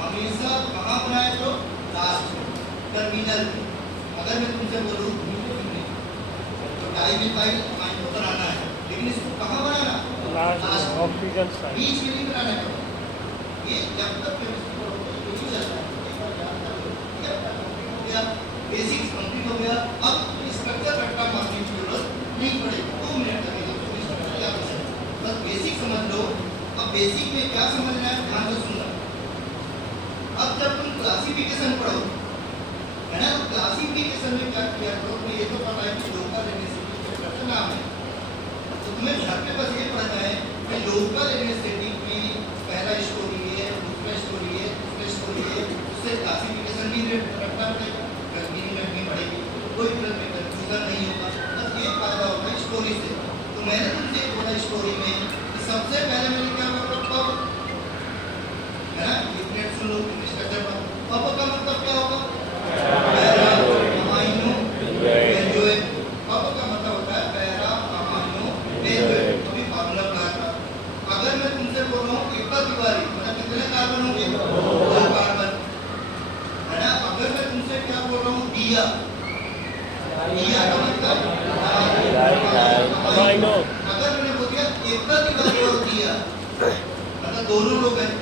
हमेशा कहाँ बनाए तो लास्ट में, टर्मिनल में। अगर मैं तुमसे बोलूँ तो डाई मिथाइल अमाइन को बनाना है, लेकिन इसको कहाँ बनाना? लास्ट में, ऑक्सीजन साइड। बीच में नहीं बनाना है। ये जब तक केमिस्ट्री पढ़ोगे तो यही रहता है। एक बार याद कर लो, ये अपना कंप्लीट हो गया, बेसिक्स कंप्लीट हो गया। अब स्ट्रक्चर रट्टा मारने की जरूरत नहीं पड़ेगी, 2 मिनट लगेगा तो स्ट्रक्चर याद हो जाएगा। बस बेसिक समझ लो। अब बेसिक में क्या समझना है, ध्यान से सुनना। अब जब तुम क्लासिफिकेशन पढ़ो है ना, तो क्लासिफिकेशन में क्या किया करो, तुम्हें ये तो पता है कि लोकल एनेस्थेटिक का नाम है, तो तुम्हें घर पे बस ये पढ़ना है कि लोकल एनेस्थेटिक में पहला स्टोरी है, दूसरा स्टोरी है, तीसरा स्टोरी है, उससे क्लासिफिकेशन भी रखना पड़ेगा, मीनिंग रखनी पड़ेगी, कोई कंफ्यूजन नहीं होगा। बस ये फायदा होता है स्टोरी से। तो मैंने तुमसे बोला स्टोरी में कि सबसे पहले मैंने क्या बोला, है ना, एक मिनट सुन लो स्ट्रक्चर पर। पब का मतलब क्या होगा? Para amino benzoic. पब का मतलब होता है पैरा अमाइनो बेंजोइक। अभी फार्मूला बनाया था। अगर मैं तुमसे बोल रहा हूँ एकल द्विवारी मतलब कितने कार्बन होंगे? 2 कार्बन, है ना। अगर मैं तुमसे क्या बोल रहा हूँ, दिया, दिया का मतलब अमाइनो। अगर मैंने बोल दिया एकल द्विवारी और दिया मतलब दोनों लोग हैं,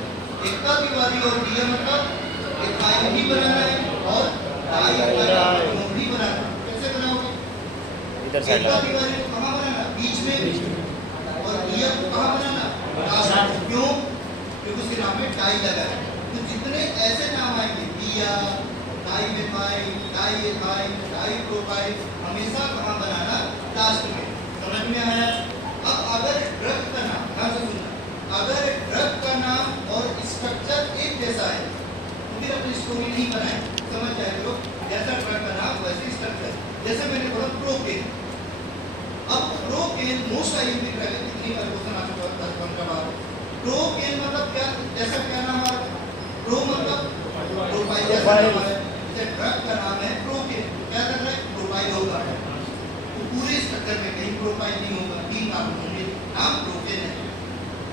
एकता तिवारी और दिया मतलब इथाइल भी बनाना है और डाई इथाइल भी बनाना है। कैसे बनाओगे? इधर साइड एकता लगा तिवारी को कहाँ बनाना? बीच में। और दिया को कहाँ बनाना? लास्ट में। क्यों? क्योंकि उसके नाम में डाई लगा है। तो जितने ऐसे नाम आएंगे, दिया, dimethyl, diethyl, dipropyl, हमेशा कहाँ बनाना? लास्ट में। समझ में आया? अब अगर ड्रग का नाम, ध्यान से सुनना, अगर ड्रग का नाम और स्ट्रक्चर एक जैसा है तो फिर अपनी स्टोरी नहीं बनाए। समझ जाए लोग, जैसा ड्रग का नाम वैसे स्ट्रक्चर। जैसे मैंने बोला प्रोकेन, अब प्रोकेन मोस्ट आईएमपी ड्रग है, कितनी बार क्वेश्चन आ चुका है 10 का बार। प्रोकेन मतलब क्या, जैसा क्या नाम आ रहा है, प्रो मतलब प्रोपाइल, जैसा नाम आ रहा है। जैसे ड्रग का नाम है प्रोकेन, क्या कर रहा है? प्रोपाइल होगा। तो पूरे स्ट्रक्चर में कहीं प्रोपाइल नहीं होगा, 3 कार्बन होंगे, नाम प्रोकेन है।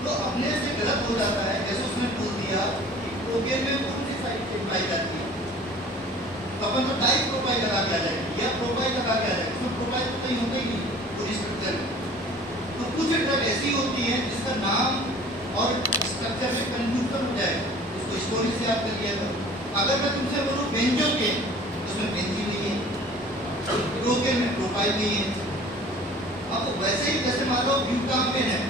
तो अपने से गलत हो जाता है। जैसे उसने बोल दिया कि प्रोपेन में कौन सी साइड से पाई जाती है, तो अपन तो डाई प्रोपाइल लगा के आ जाएगी या प्रोपाइल लगा के आ जाएगी। उसमें प्रोपाइल तो कहीं होता ही नहीं पूरी स्ट्रक्चर में। तो कुछ ड्रग ऐसी होती है जिसका नाम और स्ट्रक्चर में कंफ्यूजन हो जाएगा, उसको स्टोरी से याद कर लिया करो। अगर मैं तुमसे बोलूँ बेंजोकेन, उसमें बेंजीन नहीं है, प्रोकेन में प्रोपाइल नहीं है। अब वैसे ही जैसे मान लो ब्यूटापेन है,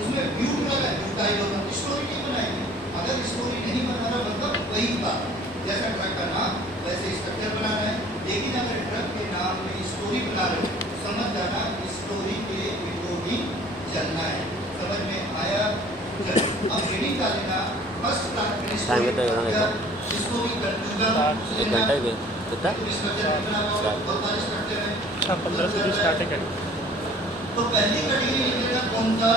उसमें ब्यूट लगा, ब्यूटाइल होगा, स्टोरी नहीं बनाएगी। अगर स्टोरी नहीं बना रहा मतलब वही बात, जैसा ड्रग का नाम वैसे स्ट्रक्चर बनाना है। लेकिन अगर ड्रग के नाम में स्टोरी बना रहे हो तो समझ जाना स्टोरी के अकॉर्डिंग चलना है। समझ में आया? अब रीडिंग का लेना, फर्स्ट क्लास टाइम कितना हो रहा है? स्टोरी कंफ्यूजन 1 घंटा ही कितना? स्ट्रक्चर बना हुआ बहुत सारे स्ट्रक्चर है। 15 से स्टार्ट है। तो पहली कैटेगरी लिखेगा कौन सा,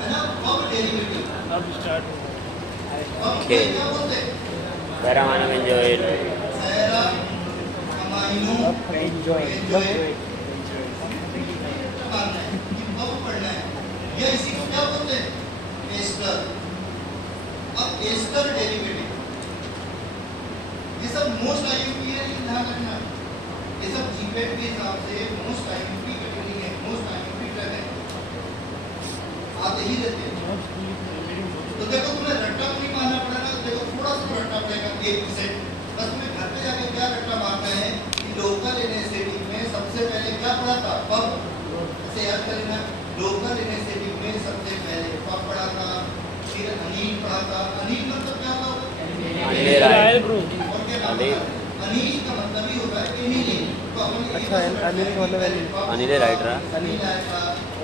है ना, पब डेरिवेटिव। अब स्टार्ट अब ओके। क्या बोलते हैं? Para amino benzoic. Para amino benzoic. Pub पढ़ना है, या इसी को क्या बोलते हैं? एस्टर। अब एस्टर डेरिवेटिव, ये सब मोस्ट आईएमपी है, लेकिन ध्यान रखना ये सब जीपेट के हिसाब से मोस्ट आईएमपी कैटेगरी है, मोस्ट आईएमपी ड्रग है, आते ही रहते हैं। तो देखो तुम्हें रट्टा तो नहीं मारना पड़ेगा, देखो थोड़ा सा रट्टा पड़ेगा 1%। बस तुम्हें घर पे जाके क्या रट्टा मारना है कि लोकल एनेस्थेटिक में सबसे पहले क्या पढ़ा था? पब। ऐसे याद कर लेना, लोकल एनेस्थेटिक में सबसे पहले पब पढ़ा था, फिर अनील पढ़ा था। अनील मतलब क्या होता है? अनिल ग्रुप। और क्या नाम है? अनील का मतलब ही होता है एनिलीन। तो अपन अच्छा, अनिल का मतलब अनिल। अनिल राइट रहा। अनिल आएगा,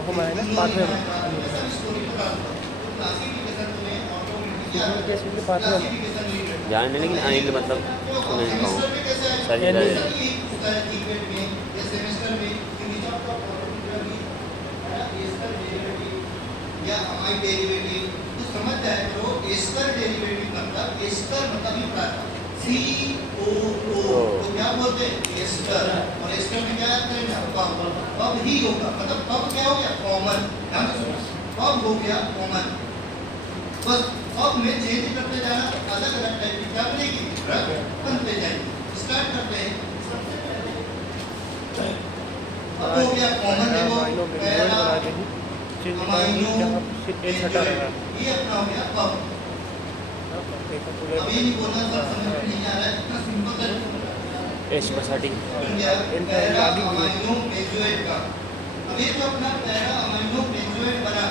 वो है ना पाथवे में। ऐसा स्टोरी पढ़ा था। तो क्लासिफिकेशन तुम्हें ऑटोमेटिक याद केस में पाथवे में क्लासिफिकेशन नहीं रहता। जान नहीं, लेकिन अनिल मतलब सुनने नहीं पाऊँ। सर जी अनिल। सर ये पूछता है जीपेट में या सेमेस्टर में कि which of the following drug is, है ना, एस्टर डेरिवेटिव या अमाइड डेरिवेटिव। तो समझ जाए तो एस्टर डेरिवेटिव मतलब मतलब एस्टर मतलब ही पढ़ा था COO तो क्या बोलते हैं एस्टर और एस्टर में क्या याद करेंगे पब पब ही होगा मतलब पब क्या हो गया कॉमन ध्यान से सुनो पब हो गया कॉमन बस पब में चेंज करते जाना अलग अलग टाइप की क्या बनेगी ड्रग बनते जाएंगे स्टार्ट करते हैं सबसे पहले अब हो गया कॉमन देखो पहला अमाइनो ये अपना हो गया पब अभी नहीं बोलना सब समझ में नहीं आ रहा है इतना सिंपल है एस्पेसाटी पहला अमाइनो बेंजोएट का अब ये जो अपना पहला अमाइनो बेंजोएट बना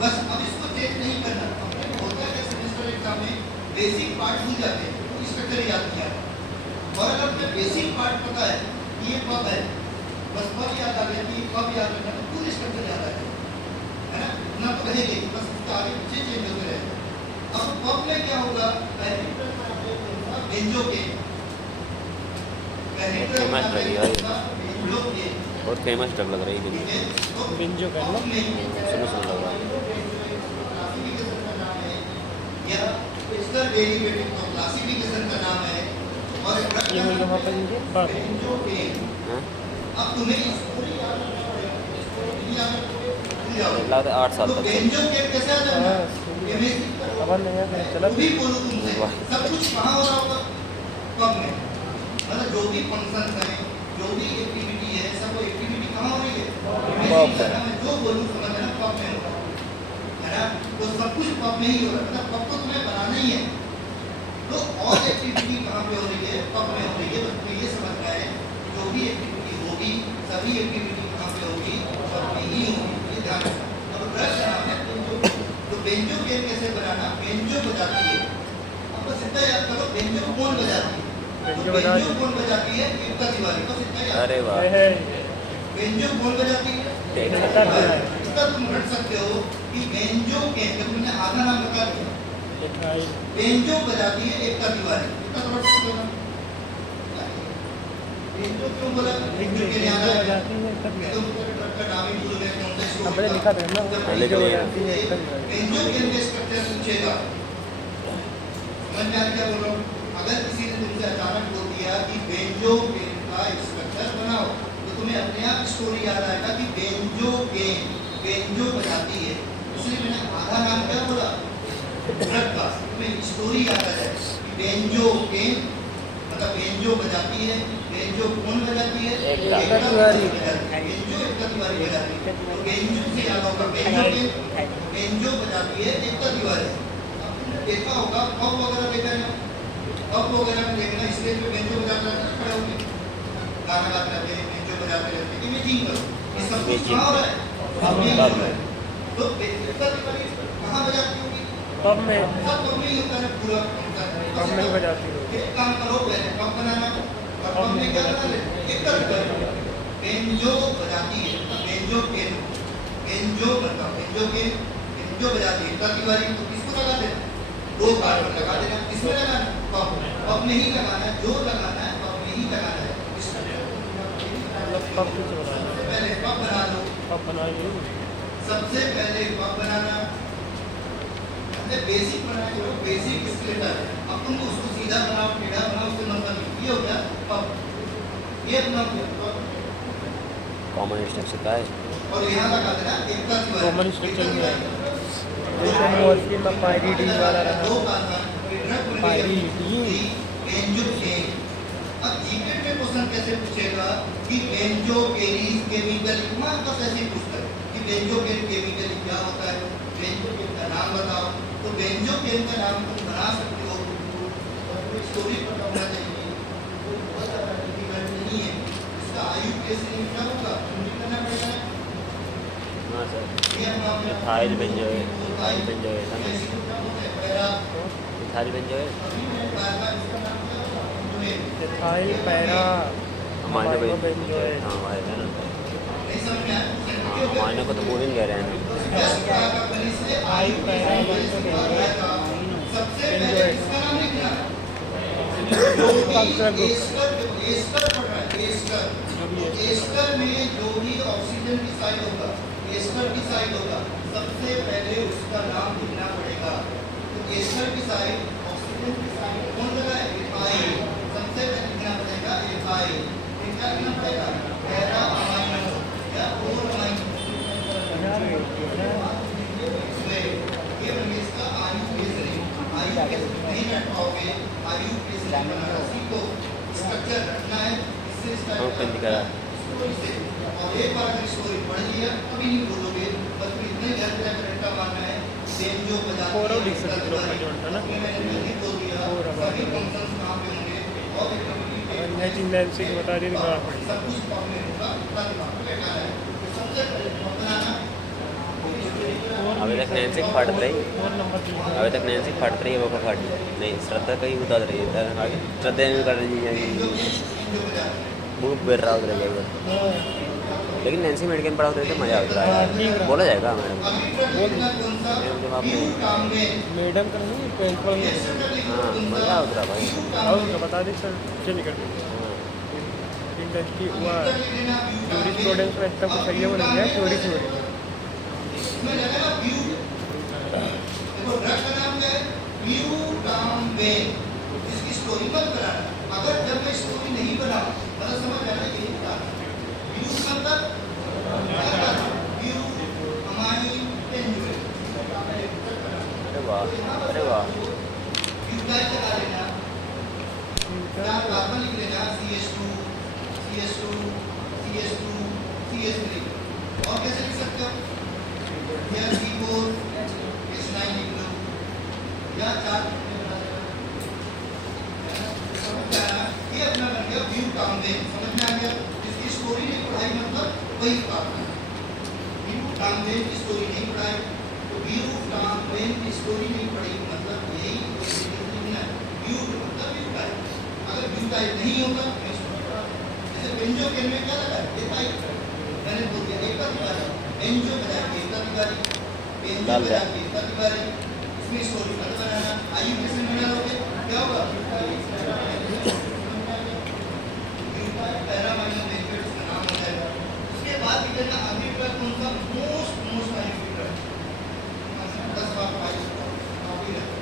बस अब इसको चेक नहीं करना अपने होता है सेमेस्टर एग्जाम में बेसिक पार्ट भूल जाते हैं तो स्ट्रक्चर याद किया और अगर अपने बेसिक पार्ट पता है ये पब है बस पब याद आ गया कि पब याद रखना तो पूरी स्ट्रक्चर याद आ गया है ना तो कहेंगे बस इसका आगे पीछे चेंज होते रहेगा अब पब में क्या होगा बेंजो के फेमस लगी भाई बेंजो के बहुत फेमस ड्रग लग रही है बिंजो कर लो सुनो लग रहा है क्लासिफिकेशन का नाम है या इसका डेरिवेटिव का क्लासिफिकेशन का नाम है और ये हो यहाँ पर इनके बात बेंजो के हाँ अब तुम्हें स्टोरी याद लगता है 8 साल तो तक बेंजो के कैसे आ जाना केमिस्ट्री अब नहीं है चला भी बोलूं तुमसे सब कुछ कहाँ हो रहा होगा पब में मतलब जो भी फंक्शन है जो भी एक्टिविटी है सब वो एक्टिविटी कहाँ हो रही है पब में। मैं जो बोलूं समझ ना पब में होगा है ना तो सब कुछ पब में ही हो रहा है मतलब पब तो तुम्हें बनाना ही है तो और एक्टिविटी कहाँ पे हो रही है पब में हो रही है तो ये समझना है जो भी एक्टिविटी होगी सभी एक्टिविटी कहाँ पे होगी पब में ही होगी ये ध्यान रखना अब ड्रग का नाम है तो बेंजो केन कैसे बनाना बेंजो बजाती है अब बस इतना याद करो बेंजो कौन बजाती है बेंजो तो बजाती बेंजो कौन बजाती है एकता तिवारी बस इतना याद अरे वाह है बेंजो कौन बजाती है एकता तिवारी। इसका तुम रट सकते हो कि बेंजो केन जब तुमने आधा नाम बता दिया लिखाई बेंजो बजाती है एकता तिवारी इतना तो रट सकते हो ना बेंजो क्यों बोला बेंजो के लिए आना है बजाती है तब तुम ट्रक का नाम ही भूल गए कौन सा स्टोरी हमने लिखा था ना लिख लिया। बजाती है एकता तिवारी। बेंजो केन के स्ट्रक्चर पूछेगा समझ में आ क्या बोल रहा हूँ अगर किसी ने तुमसे अचानक बोल दिया कि बेंजो केन का स्ट्रक्चर बनाओ तो तुम्हें अपने आप स्टोरी याद आएगा कि बेंजो बजाती है इसलिए मैंने आधा नाम क्या बोला ड्रग का तुम्हें स्टोरी याद आ जाए कि बेंजो केन मतलब बेंजो बजाती है बेंजो कौन बजाती है एकता तिवारी। बेंजो एकता तिवारी बजाती है तो बेंजो से याद होगा बेंजो केन बेंजो बजाती है एकता तिवारी अब तुमने देखा होगा पब वगैरह देखा है पब वगैरह में देखना स्टेज पे बेंजो बजाते रहते हैं खड़े होकर गाना गाते रहते हैं बेंजो बजाते रहते हैं इमेजिंग करो ये सब कुछ कहाँ हो रहा है पब में तो एकता तिवारी कहाँ बजाती होगी पब में सब पब में ही होता है पूरा पब में ही बजाती हो एक काम करो पहले पब बनाना और पब में क्या करना है एकता तिवारी बेंजो बजाती है बेंजो केन बेंजो मतलब बेंजो केन बेंजो बजाती है एकता तिवारी तो किसको लगा देना दो बार लगा देना किसमें लगाना पब में ही लगाना है जो लगाना है पब में ही लगाना है पब कुछ बनाना सबसे पहले पब बना लो पब बनाएंगे सबसे पहले पब बनाना हमने बेसिक बनाया जो बेसिक स्केलेटल अब तुम उसको सीधा बनाओ टेढ़ा बनाओ उससे मतलब नहीं ये हो गया पब ये अपना पब कॉमन स्ट्रक्चर का है और यहाँ लगा देना एकता तिवारी कॉमन स्ट्रक्चर में है जैसे मोस्टली में पायरीडी वाला दो रहा कान पायरीडी बेंजो केन अब जीके में क्वेश्चन कैसे पूछेगा कि बेंजो केरीज केमिकल वहाँ बस ऐसे ही पूछता है कि बेंजो केन केमिकल क्या होता है बेंजो केन का नाम बताओ तो बेंजो केन का नाम तुम बना सकते हो स्टोरी पता होना चाहिए वो बहुत ज़्यादा डिफिकल्ट नहीं है इसका आयु कैसे क्या होगा तुम्हें करना पड़ेगा हाँ सर ये हम आपने मिथाइल बेंजोएट मिथाइल बेंजोएट है ना बेसिक क्या होता है पहला मिथाइल बेंजोएट अभी मैंने बताया इसका नाम क्या होता है तुम्हें मिथाइल पैरा अमाइनो बेंजोएट हाँ भाई है ना नहीं समझ में आया हाँ अमाइनो को तो बोल ही नहीं कह रहे हैं आई पैरा सबसे पहले इसका नाम लिखना एस्टर में जो भी ऑक्सीजन की साइड होगा एस्टर की साइड होगा सबसे पहले उसका नाम लिखना पड़ेगा तो एस्टर की साइड ऑक्सीजन की साइड कौन लगा है एथाइल सबसे पहले लिखना पड़ेगा एथाइल फिर क्या लिखना पड़ेगा पैरा अमाइनो या और अमाइनो ये बन इसका आयु बेस नहीं रख पाओगे आयु बेस बनाना सीखो स्ट्रक्चर रखना है इससे स्टार्ट करना है स्टोरी से और एक बार अगर स्टोरी पढ़ लिया कभी नहीं बोलोगे बस फिर इतने घर पे करेक्टर मानना है बेंजो बजाती है लिख सकते हो ना मैंने नहीं बोल दिया सभी फंक्शंस कहां पे होंगे और एक्टिविटी नेचिंग नैंसी की बता दी दिमाग पड़ी सब कुछ पढ़ने होगा इतना दिमाग में बैठा है तो सबसे पहले बनाना अभी तक नैन्सी फट रही फोन नंबर की अभी तक नैन्सी फट रही है वो फट नहीं श्रद्धा कहीं उतार रही है आगे श्रद्धा नहीं कर रही है मुँह बेर रहा उधर जाएगा लेकिन नैन्सी मेडिकल पढ़ा उतरे तो मज़ा उतर आएगा बोला जाएगा मैडम जब आप मैडम कर नहीं प्रिंसिपल हाँ मज़ा उतरा भाई और बता दी सर चलिए कर इंडस्ट्री हुआ चोरी स्टूडेंट्स में इतना कुछ सही है वो नहीं है चोरी इसमें लगा ना व्यू देखो ड्रग का नाम क्या है व्यू टाउन वे इसकी स्टोरी मत बनाना अगर जब मैं स्टोरी नहीं बनाऊं मतलब समझ लेना यही था व्यू मतलब व्यू हमारी पेंजुए अरे वाह व्यू का क्या लेना क्या कार्बन लिख लेना CH2 CH3 और कैसे लिख सकते हो या C4 H9 लिख लो या 4 समझ में आया ये अपना बन गया व्यू टांगे समझ में आ गया जिसकी स्टोरी नहीं पढ़ाई मतलब वही काम है व्यू टांगे की स्टोरी नहीं पढ़ाई तो व्यू टांगे की स्टोरी नहीं पढ़ी मतलब यही लिखना व्यू मतलब व्यू टाइप अगर व्यू टाइप नहीं होगा जैसे बेंजो केन में क्या लगा ये टाइप मैंने बोल दिया एक बार बेंजो बजाएंगे बेंजो बजाएंगे इसमें स्टोरी मत बनाना आयु कैसे बना लोगे क्या होगा पैरामाइनो बेनिफिट्स का नाम हो जाएगा उसके बाद लिखना अगली ड्रग कौन सा मोस्ट आयु ड्रग 10 बार आयु कॉपी रखो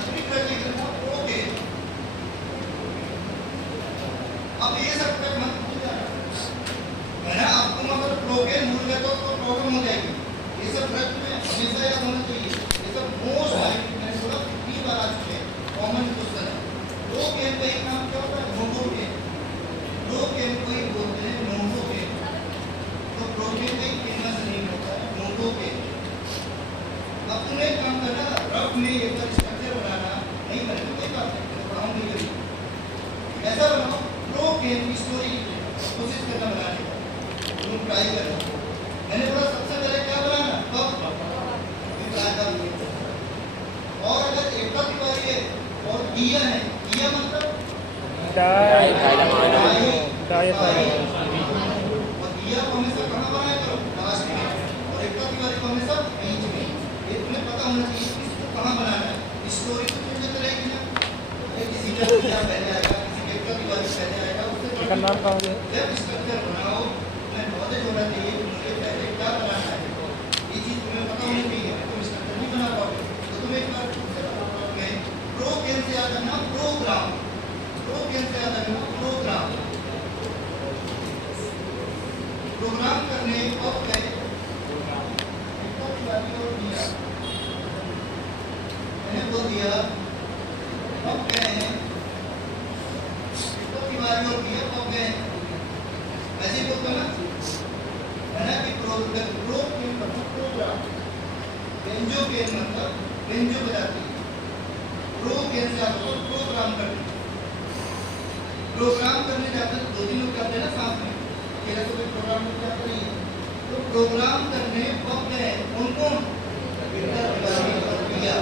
अगली ड्रग लिखना ओके अब ये सब ड्रग मत भूल जाना मैंने आपको मतलब प्रोकेन भूल गए तो प्रॉब्लम हो जाएगी ये सब ड्रग में हमेशा याद होना चाहिए ये सब मोस्ट मैंने बोला 20 बार आ चुके हैं कॉमन क्वेश्चन है दो केन का एक नाम क्या होता है नोवो केन दो केन को ही बोलते हैं नोवो केन तो प्रोकेन का एक फेमस नेम होता है नोवो केन अब तुम्हें एक काम करना रफ में एक बार स्ट्रक्चर बनाना नहीं बनेगा कोई बात नहीं मैं पढ़ाऊंगी कभी ऐसा बनाओ प्रोकेन की स्टोरी कोशिश करना बनाने का तुम ट्राई करो मैंने बोला सबसे पहले क्या बनाना कब और अगर एकता तिवारी है और दिया है दिया मतलब डाइथाइलामाइनो और दिया को हमेशा कहाँ बनाया करो लास्ट में और एकता तिवारी को हमेशा बीच में ये तुम्हें पता होना चाहिए इसको कहाँ बनाना है स्टोरी तो चेंज होती रहेगी ना किसी का दिया पहले आएगा किसी के एकता तिवारी पहले आएगा उससे का नाम कहा है जब स्ट्रक्चर बनाओ तुम्हें नॉलेज होना चाहिए कि मुझे पहले क्या बनाना है ये चीज तुम्हें पता होनी चाहिए तुम स्ट्रक्चर नहीं बना पाओगे तो तुम एक बार खुद से बनाओगे प्रो केन से याद रखना प्रोग्राम प्रो केन से याद रखना प्रोग्राम करने और मैंने बोल दिया अब गए हैं तिवारी और दिया अब गए वैसे ही बोलता ना है ना कि प्रोग्राम बेंजो केन मतलब बेंजो बजाती प्रो केन से आपको प्रोग्राम करना प्रोग्राम करने जाते हैं दो तीन लोग करते हैं ना साथ में अकेला तो कोई प्रोग्राम नहीं करता नहीं है तो प्रोग्राम करने वक्त है कौन कौन दिया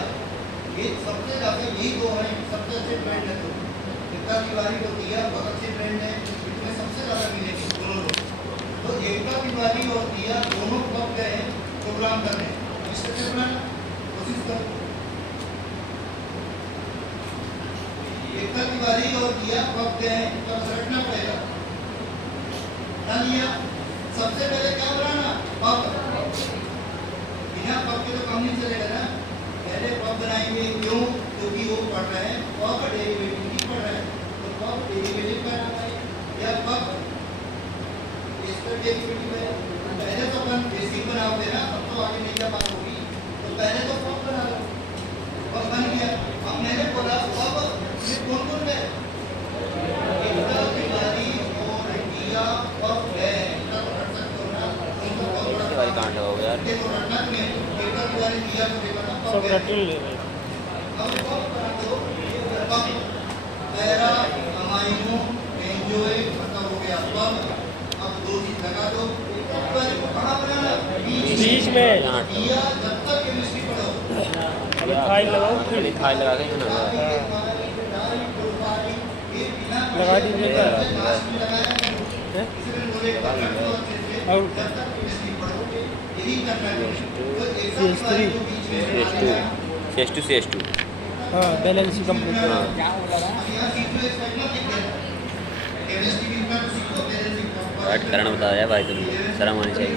ये सबसे ज्यादा यही दो हैं सबसे अच्छे ब्रांड है एकता तिवारी और दिया बहुत अच्छे ब्रांड है इसमें सबसे ज्यादा मिलेगी दोनों लोग तो एकता तिवारी और दिया दोनों कब गए प्रोग्राम करने स्ट्रक्चर बनाना कोशिश करो एकता तिवारी और दिया कब गए तब रखना पड़ेगा लिया सबसे पहले क्या बनाना पब बिना पब के तो काम नहीं चलेगा ना पहले पब बनाएंगे ये क्यों? क्योंकि वो पढ़ रहे हैं पब डेरिवेटिव नहीं पढ़ रहे हैं, तो पब डेरिवेटिव का नाम है या पब इसका डेरिवेटिव है। पहले तो अपन बेसिक बनाओगे ना, अब तो आगे नहीं जा बात होगी, तो पहले तो पब बना लो, पब बन गया। अब मैंने बोला पब ये कौन कौन है? एकता तिवारी और रिया पब है, इतना तो रट सकते हो ना, उनको पब इसके बारे कांड हो गया यार। ये तो रटना नहीं है, एकता तिवारी रिया को देखा ना सब पब है। रटन ले रहे हैं। अब पब बना दो, पब पैरा अमाइनो एंजॉय मतलब हो गया पब। अब दो चीज लगा दो, पब को कहाँ बनाना? बीच में यहाँ दिया जब तक केमिस्ट्री पढ़ो, अभी फाइल लगाओ फिर खाली खाई लगा के है ना। लगा दीजिएगा। हैं? और CS2 हाँ बैलेंस कंप्लीट करो। हाँ क्या बोला था? पाठ करना बता रहा है भाई, तुम शर्म आनी चाहिए।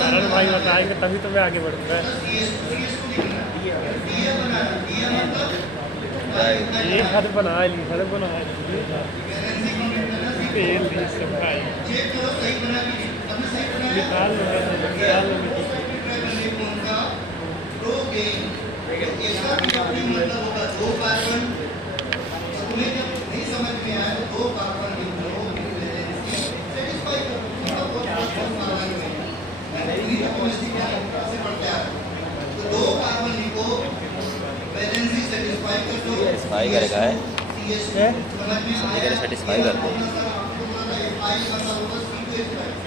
कारण भाई बताएंगे तभी तो मैं आगे बढ़ूंगा। ये हद बना ली, हद बना ली, फेल ली सब भाई। निकाल लो निकाल लो। दो कार्बन तुम्हें जब नहीं समझ में आया तो दो कार्बन लिख लो, सेटिस्फाई करो, मतलब बहुत सावधानी में मैंने ये केमिस्ट्री क्या कैसे पढ़ते हैं, तो दो कार्बन लिखो, वैलेंसी सेटिस्फाई कर दो, सेटिस्फाई करेगा है, समझ में आया, सेटिस्फाई कर दो।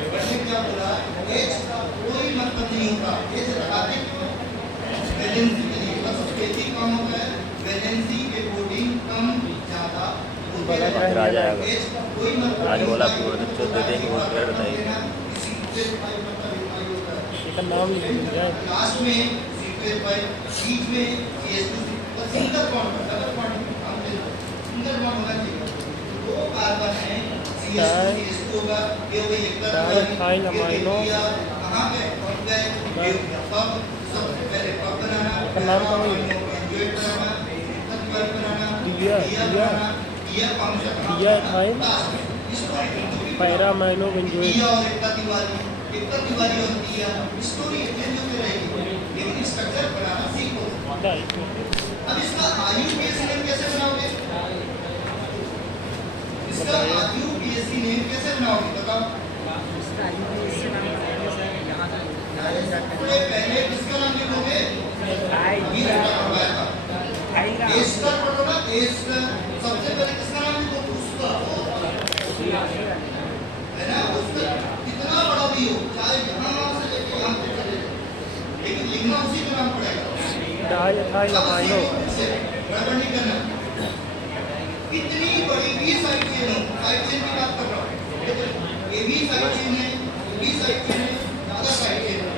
मैंने क्या बोला, H का कोई मतलब नहीं होता, H लगाते क्यों? वैलेंसी के लिए, बस स्पेसिंग कम होता है, वैलेंसी के कोडिंग कम ज़्यादा होते हैं। फिर आ जाएगा। H का कोई मतलब आज बोला आपको मतलब चोट देते हैं कि बहुत क्लियर बताइए। इसका नाम लिख दीजिए। लास्ट में C2H5, बीच में CH2, और सिंगल बॉन्ड, डबल बॉन्ड काम दे दो, सिंगल बॉन्ड होना चाहिए। दो कार्बन है, CH2 CH2 होगा, ये हो गई एकता डाइथाइल अमाइनो। कहाँ पे? पब गए, पब सबसे पहले पब बनाना, इसका नाम क्या है? एंजॉय बनाना, एकता तिवारी बनाना, दिया बनाना, दिया फंक्शन, दिया थाइल लास्ट में इसको पैरा माइनो बेंजोइक। दिया और एकता तिवारी और दिया स्टोरी चेंज होती रहेगी, लेकिन स्ट्रक्चर बनाना सीखो। अब इसका IUPAC नेम कैसे बनाओगे? इसका IUPAC नेम कैसे बनाओगे बताओ? सबसे पहले किसका नाम लिखोगे? एस्टर पढ़ो ना, एस्टर। सबसे पहले किसका नाम लिखो? उसका, है ना? उसका कितना बड़ा भी हो, चाहे यहाँ से लेके यहाँ तक चले जाओ, लेकिन लिखना उसी का नाम पड़ेगा। Diethyl amino. गड़बड़ नहीं करना। कितनी बड़ी भी साइड चेन हो, साइड चेन की बात कर रहा हूँ, ये भी साइड चेन है, ये भी साइड चेन है, ज़्यादा साइड चेन है,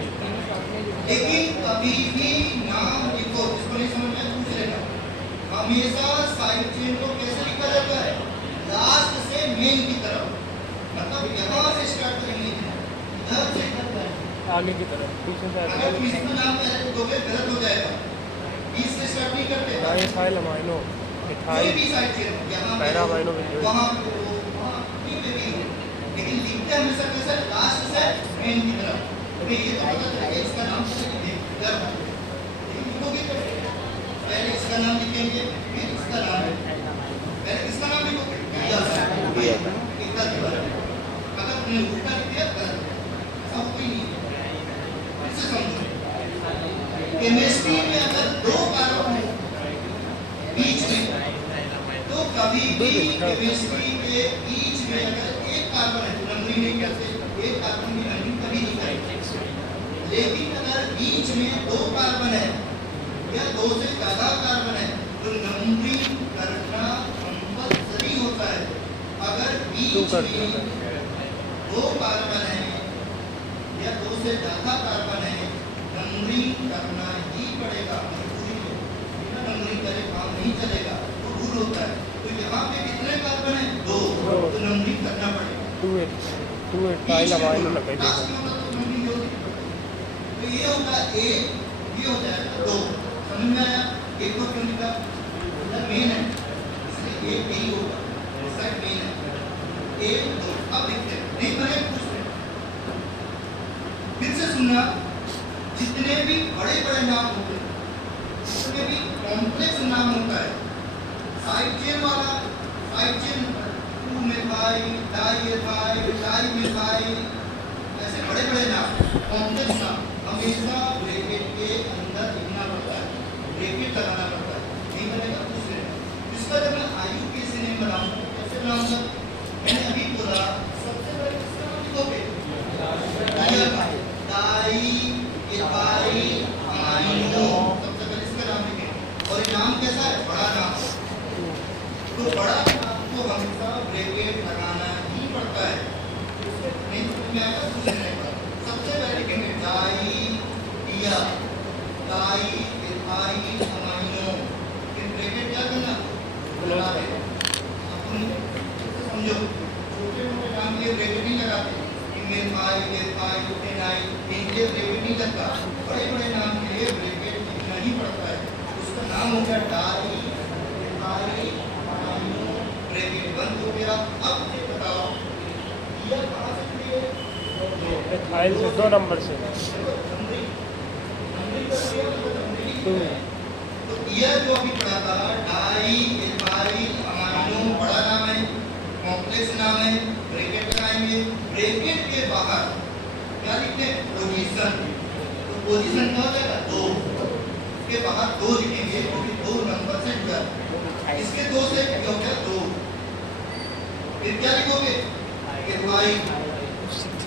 लेकिन कभी भी नाम लिखो, जिसको नहीं समझ में पूछ लेना। हमेशा साइड चेन को कैसे लिखा जाता है? लास्ट से मेन की तरफ, मतलब यहाँ से स्टार्ट करेंगे, इधर से आगे की तरफ पीछे से अगर तुम इसका नाम पहले लिखोगे गलत हो जाएगा, बीच से स्टार्ट नहीं करते। डाइथाइल अमाइनो कोई मिथाइल भी साइड चेन यहाँ पे पैरा हो, अमाइनो बेंजोइक। वहाँ पे हो, वहाँ कहीं पे भी हो, लेकिन लिखते हैं हमेशा कैसे? लास्ट से मेन की तरफ। तो ये तो पता चलेगा इसका नाम कैसे लिखेंगे, लेकिन लिखोगे कैसे? पहले इसका नाम लिखेंगे, फिर इसका नाम, पहले किसका नाम लिखोगे? दिया, एकता तिवारी। अगर तुमने उल्टा लिख दिया गलत है, ऐसा कोई नहीं है। फिर से समझो, केमिस्ट्री में अगर दो कार्बन हो बीच में, तो कभी भी केमिस्ट्री के बीच में अगर एक कार्बन है तो नंबरिंग नहीं करते, एक कार्बन की नंबरिंग कभी नहीं करेंगे। लेकिन अगर बीच में दो कार्बन है या दो से ज्यादा कार्बन है तो नंबरिंग करना कंपल्सरी होता है। अगर बीच में दो कार्बन है या दो से ज्यादा कार्बन है, नंबरिंग करना ही पड़ेगा, मजबूरी है, बिना नंबरिंग करे काम नहीं चलेगा, तो रूल होता है। तो यहाँ पे कितने कार्बन है? दो, तो नंबरिंग करना पड़ेगा। 2 टाइल अमाइनो लगा देगा। लास्ट में होता तो नंबरिंग होती। तो ये होगा एक, ये हो जाएगा दो, समझ में आया? एक को क्यों लिखा? मेन है, इसलिए एक यही होगा, इस साइड मेन है। एक दो, अब लिखते हैं, नहीं बने पूछते हैं। फिर से सुनना, जितने भी बड़े बड़े नाम होते हैं, जितने भी कॉम्प्लेक्स नाम होता है, साइड चेन वाला, side chain two methyl, di methyl, ऐसे बड़े बड़े नाम, कॉम्प्लेक्स नाम हमेशा ब्रैकेट के अंदर लिखना पड़ता है, ब्रैकेट लगाना पड़ता है, नहीं बनेगा दूसरे। इसका जब मैं IUPAC नेम बनाऊंगा तो कैसे बनाऊंगा? मैंने अभी बोला सबसे पहले इसका नाम लिखोगे, डाई इथाइल अमाइनो, सबसे पहले इसका नाम लिखेंगे। और ये नाम कैसा है? बड़ा नाम। तो बड़ा नाम को हमेशा ब्रैकेट लगाना ही पड़ता है, नहीं समझ में आएगा दूसरे नहीं पड़ता। सबसे पहले लिखेंगे डाई इथाइल अमाइनो, फिर ब्रैकेट क्या करना? लगा देना। अपन समझो, छोटे मोटे नाम के लिए ब्रैकेट नहीं लगाते, मिथाइल, इथाइल, फिनाइल, इनके ब्रैकेट नहीं लगता। बड़े बड़े नाम के लिए ब्रैकेट लिखना ही पड़ता है। उसका नाम हो गया डाई इथाइल अमाइनो, ब्रैकेट बंद हो गया। अब ये बताओ ये कहाँ से जुड़ी है? इथाइल से 2 नंबर से तो यह जो अभी पढ़ा था डाई इथाइल अमाइनो बड़ा नाम है, कॉम्प्लेक्स नाम है, ब्रैकेट लगाएंगे। ब्रैकेट के बाहर क्या लिखते हैं? पोजीशन। तो पोजीशन क्या हो जाएगा? 2। इसके बाहर 2 लिखेंगे क्योंकि 2 नंबर से जुड़ा है। इसके 2 से क्या हो गया? 2। फिर क्या लिखोगे?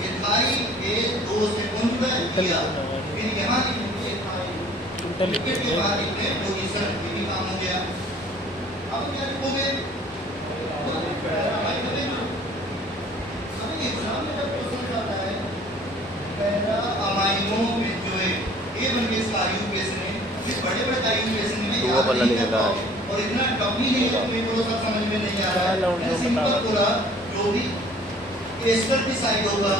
इथाइल के 2 से कौन जुड़ा है? किया। फिर यहाँ लिखेंगे इथाइल, ब्रैकेट के बाहर लिखते हैं पोजीशन, ये भी काम हो गया। अब क्या लिखोगे? अभी एग्जाम में जब क्वेश्चन आता है पैरा अमाइनो में जो है ये बन गया इसका IUPAC ने, ये बड़े बड़े IUPAC में वो याद पढ़ना नहीं लिखा करता है। और इतना टफ भी नहीं है, तुम्हें थोड़ा सा समझ में नहीं आ रहा है। मैं सिंपल बोला, जो भी एस्टर की साइड होगा,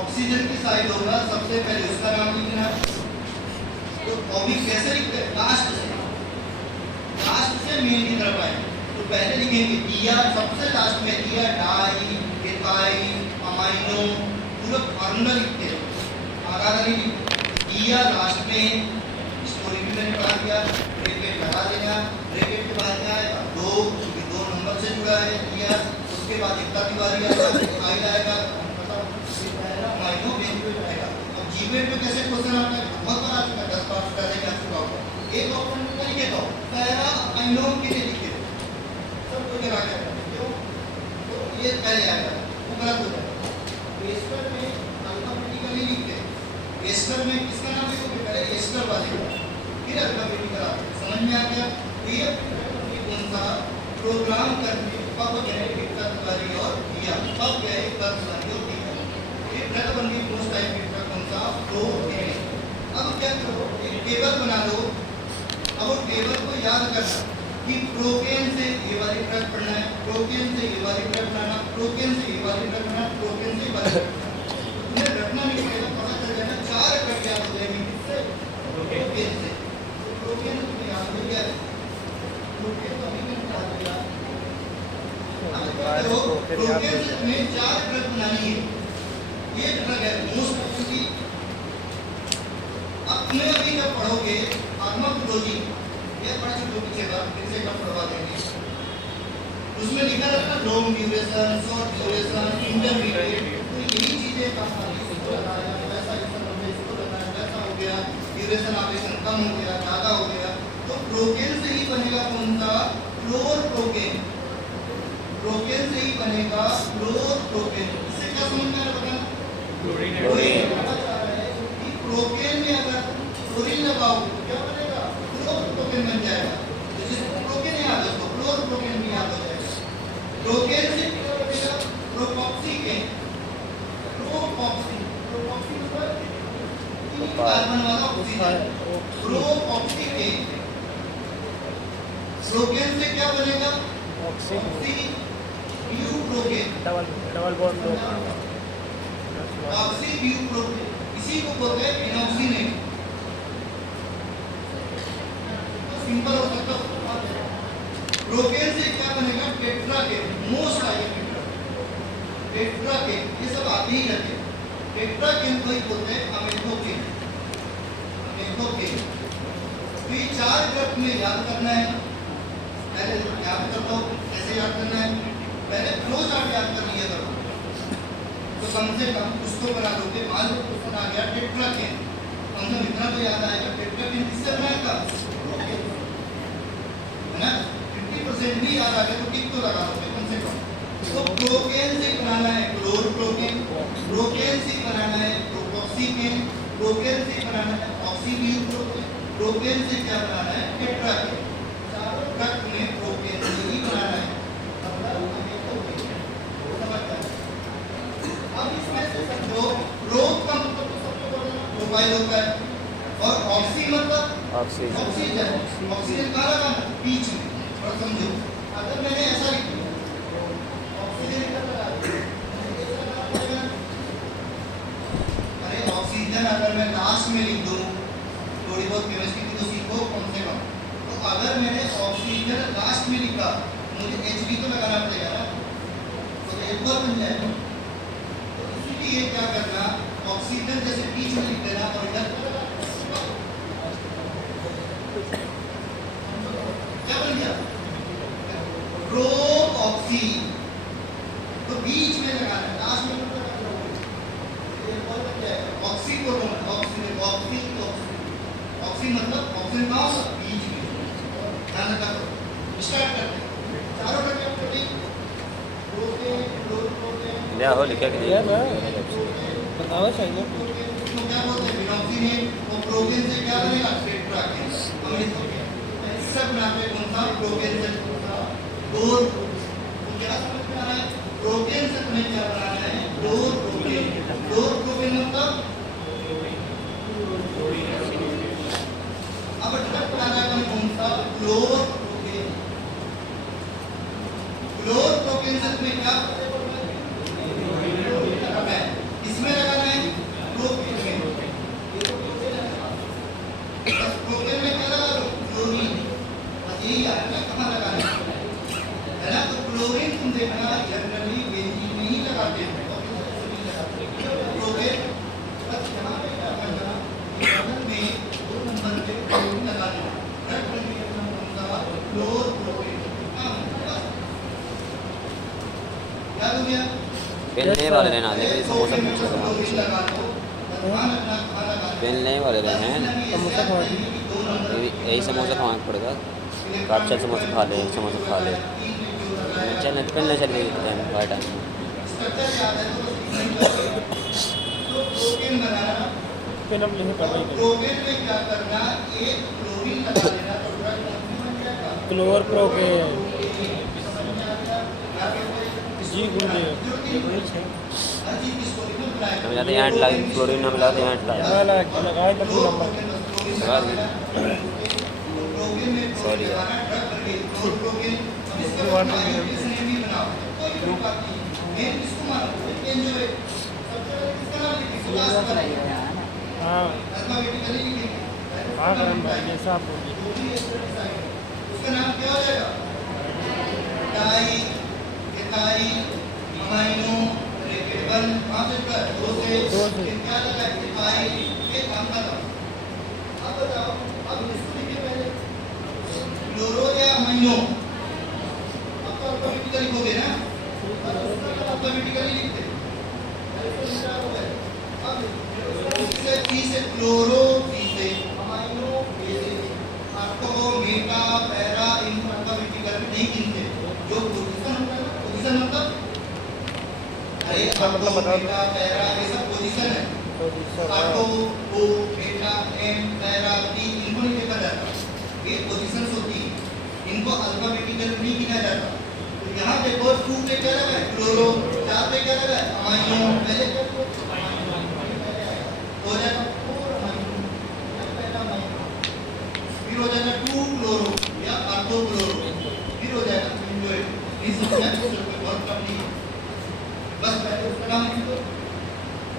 ऑक्सीजन की साइड होगा, सबसे पहले उसका नाम लिखना। तो अभी कैसे लिखते हैं? लास्ट से मेन की तरफ आए। तो पहले लिखेंगे दिया, सबसे लास्ट में दिया डाई इथाइल अमाइनो, पूरा फार्मूला लिखते हैं, आधा नहीं लिखते। दिया लास्ट में, स्टोरी भी मैंने पढ़ा दिया, ब्रैकेट लगा देना। ब्रैकेट के बाद क्या आएगा? 2, क्योंकि 2 नंबर से जुड़ा है दिया। उसके बाद इतना तिवारी आएगा, इथाइल आएगा, अमाइनो बेंजोइक आएगा। अब जीवेट में कैसे क्वेश्चन आता है? बहुत बार आ चुका है, 10 बार पहले आ चुका होगा। एक ऑप्शन में क्या लिखे? तो पैरा अमाइनो के लिए लिखे सब को लगा के, क्यों? तो ये पहले आएगा, वो गलत हो जाएगा। एस्टर में अल्फाबेटिकली लिखते हैं। एस्टर में किसका नाम लिखोगे? पहले एस्टर वाले का, फिर अल्फाबेटिकल आता है। समझ में आ गया? तो ये कौन सा प्रोग्राम करके पब जेनेटिक तत्वरी और दिया, पब गए तत्वरी और दिया, ये प्रतिबंधी मोस्ट टाइप का कौन सा? प्रोटीन। अब क्या करो? एक टेबल बना लो। अब वो टेबल को याद करना कि प्रोकेन से ये वाली ड्रग पढ़ना है, प्रोकेन से ये वाली ड्रग बनाना, प्रोकेन से ये वाली ड्रग बनाना, प्रोकेन से ये वाली ड्रग बनाना। तुम्हें रखना नहीं पड़ेगा, पता चल जाएगा 4 ड्रग याद हो जाएगी। किससे? प्रोकेन से। तो प्रोकेन तुम्हें याद हो गया, प्रोकेन तो अभी मैंने याद किया। अब क्या करो? प्रोकेन से तुम्हें 4 ड्रग बनानी है। ये ड्रग है मोस्ट एक्चुअली। अब तुम्हें अभी जब पढ़ोगे फार्माकोलॉजी, ये बड़ा छोटा पीछे का, फिर से कब पढ़वा देंगे। उसमें लिखा रहता है long duration, short duration, intermediate, तो यही चीजें काम आती है। इसको लगाया, वैसा इसको लगाया, वैसा हो गया, ड्यूरेशन ऑपरेशन कम हो गया, ज़्यादा हो गया। तो प्रोकेन से ही बनेगा कौन सा? क्लोरप्रोकेन। प्रोकेन से ही बनेगा क्लोरप्रोकेन। इससे क्या समझ में आ रहा है? प्रोकेन में अगर क्लोरीन लगाओ तो क्या बनेगा? क्लोरप्रोकेन बन जाएगा। तो जिसको प्रोकेन याद है उसको क्लोरप्रोकेन भी याद हो जाएगा। प्रोकेन से क्या बनेगा? प्रोपॉक्सीकेन। प्रोपॉक्सी मतलब कार्बन वाला ऑक्सीजन, प्रोपॉक्सीकेन। प्रोकेन से क्या बनेगा? ऑक्सीब्यूप्रोकेन। डबल बॉन्ड ऑक्सीब्यूप्रोकेन, इसी को बोलते हैं इनॉक्सीनेट। सिंपल हो सकता है। प्रोकेन से क्या बनेगा? टेट्राकेन, मोस्ट आइए टेट्राकेन, ये सब आते ही रहते हैं। टेट्राकेन को ही बोलते हैं अमेथोकेन। अमेथोकेन तो ये 4 ड्रग में याद करना है। पहले याद करता हूँ कैसे याद करना है। पहले फ्लो चार्ट याद कर लिया करो तो कम से कम उसको बना दोगे। मान लो क्वेश्चन आ गया टेट्राकेन, कम से कम इतना तो याद आएगा टेट्राकेन किससे बनाएगा, है ना। 50% भी याद आ गया तो टिक तो लगा दोगे कम से कम। तो प्रोकेन से बनाना है क्लोरोप्रोकेन, प्रोकेन से बनाना है प्रोपॉक्सीकेन, प्रोकेन से बनाना है ऑक्सीब्यूप्रोकेन, प्रोकेन से क्या बनाना है टेट्राकेन। चारों ड्रग में प्रोकेन से ही बनाना है। अब इसमें से समझो प्रोप का मतलब तो सबको बोलना प्रोफाइल होता है और ऑक्सी मतलब ऑक्सीजन। ऑक्सीजन, ऑक्सीजन कहाँ लगाना बीच में। और समझो अगर मैंने ऐसा लिख दिया ऑक्सीजन इधर लगा दिया, अरे ऑक्सीजन अगर मैं लास्ट में लिख दूं, थोड़ी बहुत केमिस्ट्री की तो सीखो कम से कम। तो अगर मैंने ऑक्सीजन लास्ट में लिखा मुझे Hb तो लगाना पड़ेगा ना, तो एक बार बन जाएगा। तो इसीलिए क्या करना, ऑक्सीजन जैसे बीच में लिख देना और इधर क्या बन गया प्रोऑक्सी, तो बीच में लगाना है, लास्ट में मत लगाना। एक और बन जाएगा ऑक्सी को ऑक्सीजन, ऑक्सी ऑक्सी मतलब ऑक्सीजन कहाँ होगा बीच में। ध्यान रखा करो। स्टार्ट करते हैं। चारों का प्रोटीन प्रोटीन प्रोटीन क्या हो लिखा कि यार नहीं? बताओ चाहिए तो क्या बोलते हैं फिनॉक्सीन और प्रोकेन से क्या बनेगा टेट्राकेन। इससे बनाते हैं कौन सा प्रोकेन से कौन सा डोर। तो क्या समझ में आ रहा है प्रोकेन से तुम्हें क्या बनाना है डोर प्रोकेन। डोर प्रोकेन मतलब अब ड्रग बनाना है कौन सा क्लोर प्रोकेन। क्लोर प्रोकेन से तुम्हें क्या इसमें लगाना है प्रोकेन में। बस प्रोकेन में क्या लगा लो क्लोरीन, बस यही याद है कहाँ लगाना है ना। तो क्लोरीन तुम देखना जनरली बेंजीन में ही लगाते हैं प्रोकेन। बस यहाँ पे क्या करना बगल में 2 नंबर पे क्लोरीन लगा देना। ड्रग बनने का नाम कौन सा क्लोर प्रोकेन। याद हो गया। पेन वाले रहना लेकिन समोसा पूछेगा। पेन नहीं वाले रहे हैं, समोसा खा ली। यही समोसा खाना पड़ेगा। आप चल समोसा खा ले, समोसा खा ले। चल पेन नहीं चल रही टाइम हर टाइम। पेन अब नहीं पड़ रही। प्रोकेन में क्या करना एक क्लोरीन लगा देना तो ड्रग बन जाएगा। क्लोर प्रोकेन जी गुरुदेव हम जाते हैं यहाँ लगे क्लोरीन हम लाते हैं यहाँ लगाए तब भी नंबर सॉरी हाँ हाँ करम भाई ये साफ होगी। उसका नाम क्या हो जाएगा डाई एथाइल अमाइनो ब्रैकेट 1 5 से 2 से क्या लगा एथाइल ये काम का था। अब बताओ अब इसको लिखिए पहले क्लोरो या अमाइनो। अब तो अल्फाबेटिकली लिखोगे ना, अल्फाबेटिकली लिखते अब सी से क्लोरो सी से अमाइनो ए से आपको मेटा पैरा इन अल्फाबेटिकल में नहीं गिनते। जो पोजीशन होता है ना पोजीशन मतलब अरे आपको मेटा पैरा ये सब पोजीशन है। आपको ओ मेटा एम पैरा टी इनको नहीं देखा जाता, ये पोजीशंस होती है, इनको अल्फाबेटिकल में नहीं गिना जाता। तो यहाँ देखो 2 पे क्या लगा है क्लोरो, 4 पे क्या लगा है अमाइनो। पहले क्या हो जाएगा 4 अमाइनो पहला अमाइनो, फिर हो जाएगा 2 क्लोरो या ऑर्थो क्लोरो, फिर हो जाएगा बेंजोएट। इस बहुत कम नहीं है, बस पहले उसका नाम लिख दो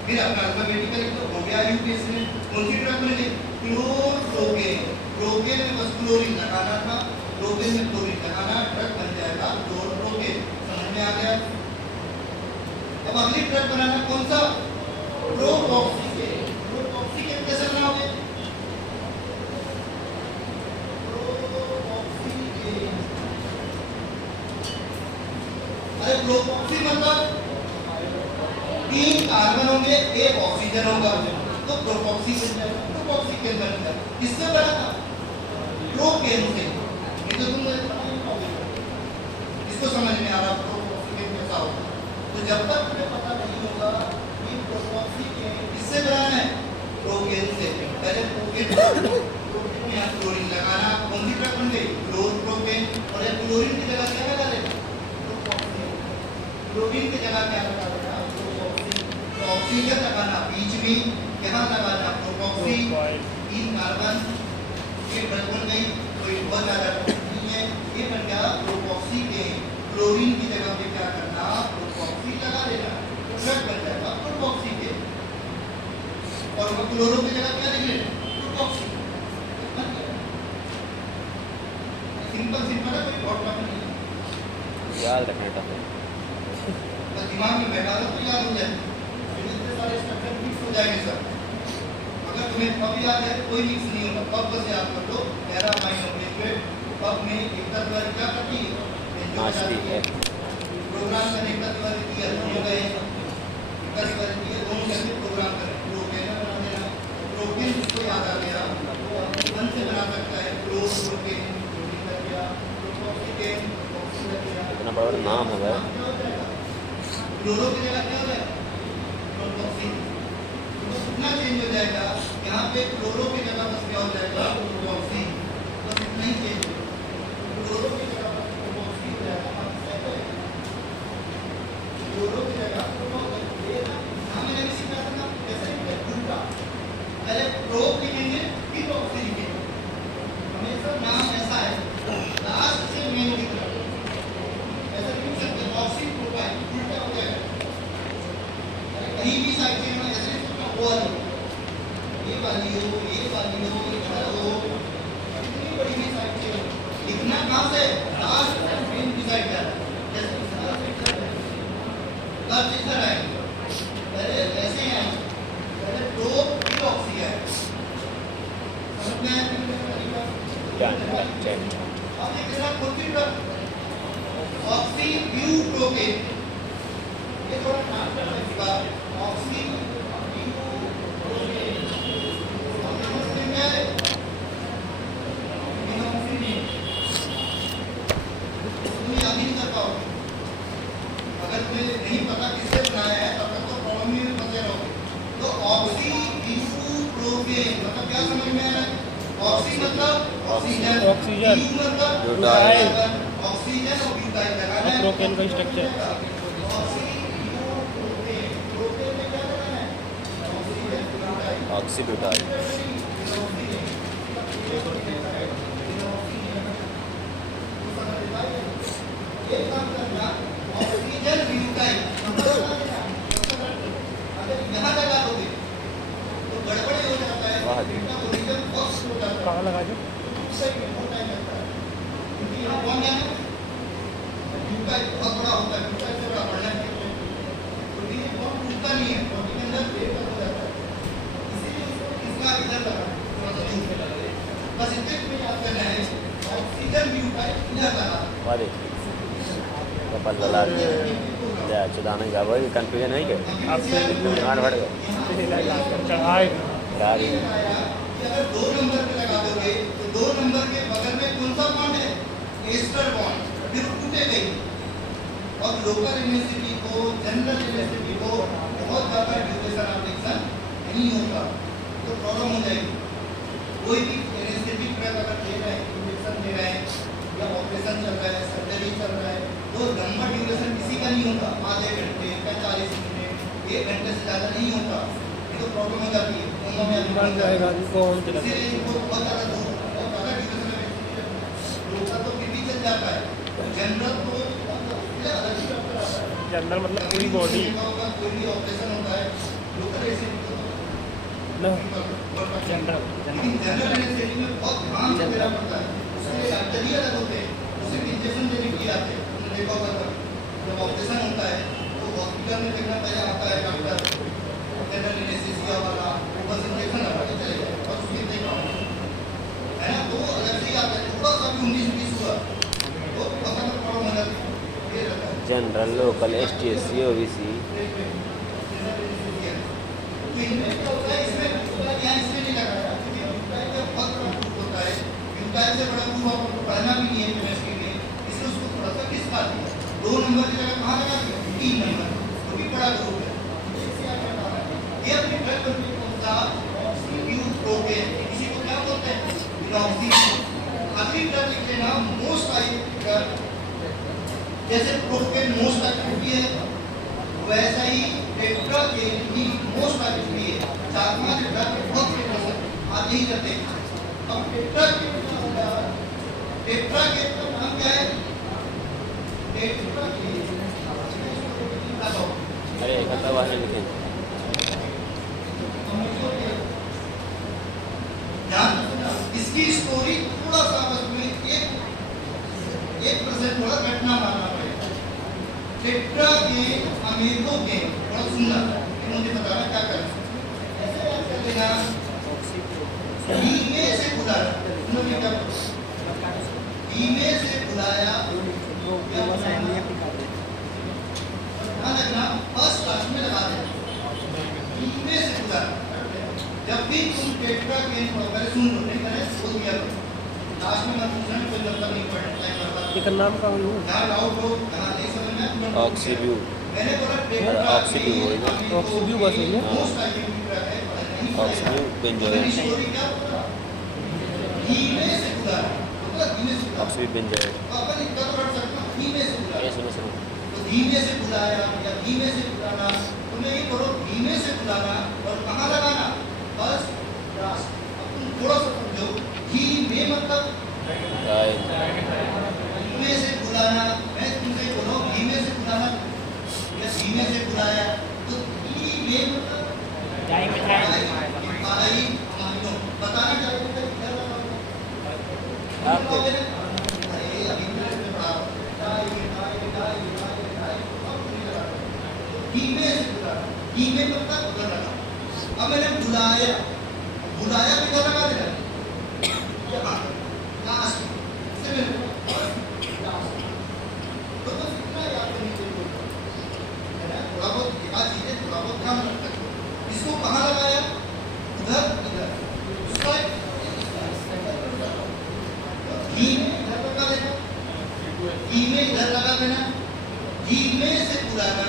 फिर अपना अल्फाबेटिकल लिख दो, हो गया। यूपीएससी में कौन सी ड्रग बनेगी क्लोर प्रोकेन। प्रोकेन में बस क्लोरीन लगाना था, प्रोपेन में क्लोरीन लगाना, ड्रग बन जाएगा क्लोरोप्रोपेन। समझ में आ गया? अब अगली ड्रग बनाना कौन सा? प्रोपॉक्सीकेन। प्रोपॉक्सीकेन कैसे बनाओगे? प्रोपॉक्सीकेन, अरे प्रोपॉक्सी मतलब 3 कार्बन होंगे, 1 ऑक्सीजन होगा, तो प्रोपॉक्सी बन जाएगा, प्रोपॉक्सीकेन बन गया। किससे बना था? प्रोपेन से। ये तो तुम इसको समझ में आ रहा प्रोपॉक्सीकेन कैसा होगा? तो जब तक तुम्हें पता नहीं होगा कि प्रोपॉक्सीकेन किससे बना है, प्रोपेन से, पहले प्रोपेन में यहाँ क्लोरीन लगाना, कौन सी ड्रग बन गई? क्लोरोप्रोपेन। और ये क्लोरीन की जगह क्या लगा लेना? क्लोरीन की जगह क्या लगा लेना? ऑक्सीजन लगाना बीच में, यहाँ लगाना प्रोपॉक्सी, 3 कार्बन, ये ड्रग बन गई। कोई बहुत ज्यादा नहीं है, ये बन गया प्रोपॉक्सीकेन। क्लोरीन की जगह पे क्या करना? प्रोपॉक्सी लगा देना, ड्रग बन जाएगा प्रोपॉक्सीकेन। और वो क्लोरो की जगह क्या लिख लेना? प्रोपॉक्सी। सिंपल सिंपल है, कोई बहुत टफ नहीं है, याद रखना टफ है। बस दिमाग में बैठा दो तो याद हो जाए। इतने सारे स्ट्रक्चर फिक्स हो जाएंगे सब। अगर तुम्हें पब याद है, कोई मिक्स नहीं होगा, पब बस याद कर लो। पैरा माइनस लिक्विड, पब में एक तत्व क्या करती है? नाचती है। प्रोग्राम करने का तत्व किया दोनों गए, तत्व किए दोनों करके प्रोग्राम करें। प्रोपेन बना देना, प्रोपेन जिसको याद आ गया वो वन से बना सकता है, क्लोरोप्रोपेन क्लोरीन कर दिया, प्रोपॉक्सीकेन ऑक्सीजन कर दिया। इतना बड़ा बड़ा नाम है भाई। क्लोरो की जगह क्या हो जाएगा? प्रोपॉक्सी। तो कितना चेंज हो जाएगा? यहाँ पे क्लोरो की जगह बस क्या हो जाएगा? प्रोपॉक्सी। बस इतना ही चेंज होगा। क्लोरो की जगह बस प्रोपॉक्सी हो जाएगा। क्लोरो की जगह प्रोपॉक्सी। यहाँ मैंने भी सीखा था ना कैसे उल्टा, पहले प्रो लिखेंगे फिर ऑक्सी लिखेंगे। हमेशा नाम ऐसा है, लास्ट से मेन लिख रहा है। ऐसा लिख सकते हैं ऑक्सी प्रोपाइल, उल्टा हो जाएगा। कहीं भी साइड चेन में ऐसे लिख सकते हो, ये वाली हो, ये वाली हो, इधर हो, इतनी बड़ी भी साइड चेन हो। लिखना कहाँ से? लास्ट मेन की साइड जाना। जैसे लास्ट इधर है, पहले ऐसे हैं, पहले प्रो फिर ऑक्सी है। समझ में आया? चेक। अब एक जरा कौन सी ड्रग? ऑक्सी ब्यूप्रोपेन। ये थोड़ा नाम करना इसका, ऑक्सी ब्यूप्रोपेन। समझ में आया? इनॉक्सिडीन। तुम याद नहीं कर पाओगे। अगर तुम्हें नहीं पता किससे बनाया है तब तक तो प्रॉब्लम में फंसे रहोगे। तो ऑक्सी ब्यूप्रोपेन मतलब क्या समझ में आ रहा है? ऑक्सी मतलब ऑक्सीजन, ऑक्सीजन, ब्यू मतलब ब्यूटाइल, ऑक्सीजन और ब्यूटाइल लगाना है। प्रोपेन का स्ट्रक्चर। ऑक्सी ब्यूप्रोपेन, प्रोपेन में क्या लगाना है? Oxygen butyl. ऑक्सीब्यूटाइल। एक काम करना, ऑक्सीजन ब्यूटाइल अगर यहाँ लगा दोगे तो गड़बड़ हो जाता है। वाह जी। इसका ओरिजिन बॉक्स हो जाता है। कहाँ लगा दो? सही में बहुत टाइम लगता है, क्योंकि यहाँ कौन है? ब्यूटाइल बहुत बड़ा होता है, ब्यूटाइल से बड़ा बढ़ना चाहिए। प्रोटीन बहुत टूटता नहीं है, प्रोटीन के अंदर ब्रेक हो जाता है, इसीलिए उसको इसका इधर लगा थोड़ा सा दूर पे लगा दे। बस इतने में याद करना है, ऑक्सीजन ब्यूटाइल इधर लगा। वाह देख। कपल लला क्या चुदाने का वही कंफ्यूजन है क्या? आपसे दिमाग फट गया। चढ़ाए यार ये अगर 2 नंबर पे लगा दोगे तो 2 नंबर के बगल में कौन सा बॉन्ड है? एस्टर बॉन्ड, फिर टूटे गई। और लोकल यूनिवर्सिटी को, जनरल यूनिवर्सिटी को बहुत ज़्यादा ड्यूरेशन एप्लीकेशन नहीं होता तो प्रॉब्लम हो जाएगी। कोई भी यूनिवर्सिटी ड्रग अगर दे रहे हैं, इंजेक्शन दे रहे हैं या ऑपरेशन चल रहा है, सर्जरी चल रहा है, तो लंबा ड्यूरेशन किसी का नहीं होता। आधे घंटे, 45 मिनट, 1 घंटे से ज़्यादा नहीं होता। ये तो प्रॉब्लम हो जाती है। मर जाएगा कौन चला? इसीलिए इनको बहुत ज़्यादा ड्यूरेशन में लोकल तो फिर भी चल जाता है, जनरल तो अलग ही डॉक्टर आता है। जनरल मतलब पूरी बॉडी कोई भी ऑपरेशन होता है लोकल एनेस्थेटिक ना, जनरल, जनरल लेकिन जनरल एनेस्थेटिक में बहुत ध्यान से देना पड़ता है। General local ST SC OBC तो इनमें क्या होता है, इसमें यहाँ इसलिए नहीं लगा था क्योंकि ब्यूटाइल का बहुत बड़ा ग्रुप होता है, ब्यूटाइल से बड़ा ग्रुप आपको पढ़ना भी नहीं है केमिस्ट्री में, इसलिए उसको थोड़ा सा किसका दिया 2 नंबर की जगह कहाँ लगा दिया 3 नंबर, वो भी बड़ा ग्रुप है। ये अपनी ड्रग बनने को ऑक्सीड्यूस प्रोटीन, इसी को क्या बोलते हैं इनॉक्सी। अगली ड्रग लिख लेना मोस्ट एक्टिव ड्रग, जैसे प्रोटीन मोस्ट एक्टिविटी है वैसा ही टेट्रा के भी मोस्ट एक्टिविटी है। चाकमा के ड्रग बहुत फेमस है, आप यही करते हैं। अब टेट्रा के नाम क्या है, टेट्रा के अरे इकट्ठा बाहर लिखें इसकी स्टोरी थोड़ा सा बस में 1% थोड़ा घटना मानना पड़ेगा। टेट्रा के अमेगो के थोड़ा सुनना, मुझे बताना क्या करना, ऐसे याद कर लेना। ईमे से बुलाया, उन्होंने क्या बोला, ईमे से बुलाया, ध्यान रखना फर्स्ट क्लास में लगा देना, ईमे से बुलाया। जब भी तुम टेट्रा के पहले सुन लो, नहीं करे बोल दिया करो, लास्ट में मत पूछना, कोई मतलब नहीं पढ़ना टाइम लगता है। एक नाम का हुई यहाँ डाउट हो, यहाँ नहीं समझ में तुरंत ऑक्सीब्यू मैंने बोला टेट्रा ऑक्सीब्यू वही ना ऑक्सीब्यू बस है ये। मोस्ट एक्टिविटी ड्रग है, नहीं ऑक्सीब्यू बेंजोएट मेरी स्टोरी क्या बोला, ईमे से बुलाया, मतलब ईमे से बुलाया, ऑक्सीब्यू बेंजोएट तो अपन इतना तो रट सकते हैं, ईमे से बुलाया। ये सुनो सुनो तो धीमे से बुलाया या धीमे से बुलाना, तुम्हें ये करो धीमे से बुलाना और कहाँ लगाना, बस रास। अब तुम थोड़ा सा समझो, धीमे मतलब गाइस धीमे से बुलाना, मैं तुमसे बोलो धीमे से बुलाना या धीमे से बुलाया, तो धीमे मतलब आई मानो बताना चाहिए कि इधर लगाओ। आपको अरे अभी धीमे से बुलाना, धीमे मतलब उधर लगा। अब मैंने बुलाया, बुलाया किधर लगा देना, यहाँ लास्ट से मैंने लास्ट, तो बस इतना याद करने के लिए है ना, थोड़ा बहुत याद चीजें थोड़ा बहुत ध्यान रख सकते हो। इसको कहाँ लगाया, उधर इधर, उसका धीमे इधर लगा देना, धीमे इधर लगा देना, धीमे से बुलाना,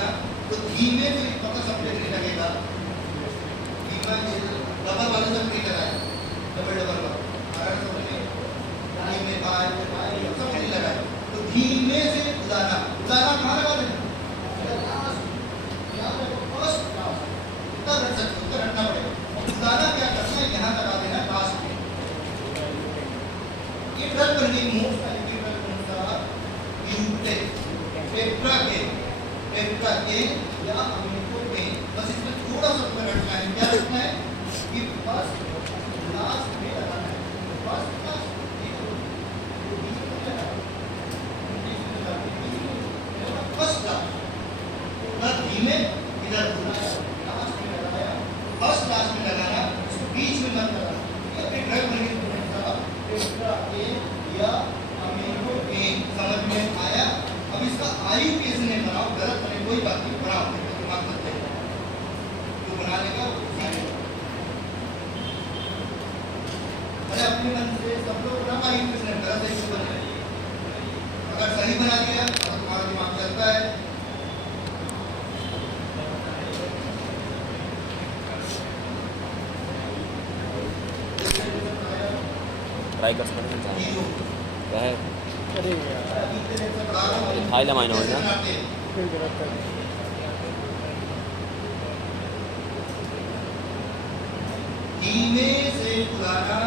तो धीमे को एक पता सब्जेक्ट नहीं लगेगा, धीमा डबल वाले सब नहीं लगाया, डबल वाला धीमे बाय सब नहीं लगाया, तो धीमे से बुलाना, बुलाना कहाँ लगा देना, फर्स्ट क्लास उत्तर रख सकते, उत्तर रखना पड़ेगा। बुलाना क्या करना है, यहाँ लगा देना लास्ट में। ये ड्रग बन गई मोस्ट एक्टिव ड्रग कौन सा, ब्यूटेन, टेट्रा के या अमीनो के, बस इसमें थोड़ा सा उत्तर रखना है, क्या रखना है कि फर्स्ट क्लास में लगाना है, फर्स्ट क्लास फर्स्ट क्लास, उधर धीमे इधर बुलाया, लास्ट में लगाया, फर्स्ट क्लास में लगाना, इसको बीच में मत लगाना। ये अपनी ड्रग बन गई टेट्रा के या अमीनो के, समझ में आया। अब इसका आयु किसने बनाओ, गलत बने कोई बात नहीं, बनाओ दिमाग मत देना, जो बना लेगा वो सीखेगा। अरे अपने मन से सब लोग बना आयु किसने, गलत है क्यों बने, अगर सही बना दिया तो तुम्हारा दिमाग चलता है। ट्राई कर सकते हैं क्या है अरे यार खाइला माइनो है ना कोई गलत कर धीमे से बुलाना,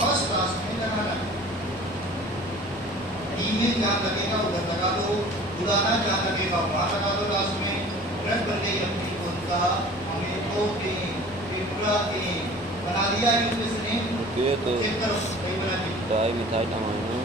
फर्स्ट क्लास में लगाना, धीमे जहाँ लगेगा उधर लगा दो, बुलाना जहाँ लगेगा वहाँ लगा दो लास्ट में। ड्रग बन गई अपनी कौन सा, अमीनो के, टेट्रा के, बना लिया यूनिवर्सिटी ने, ओके तो चेक करो सही बना दी। डाई मिथाइल अमाइनो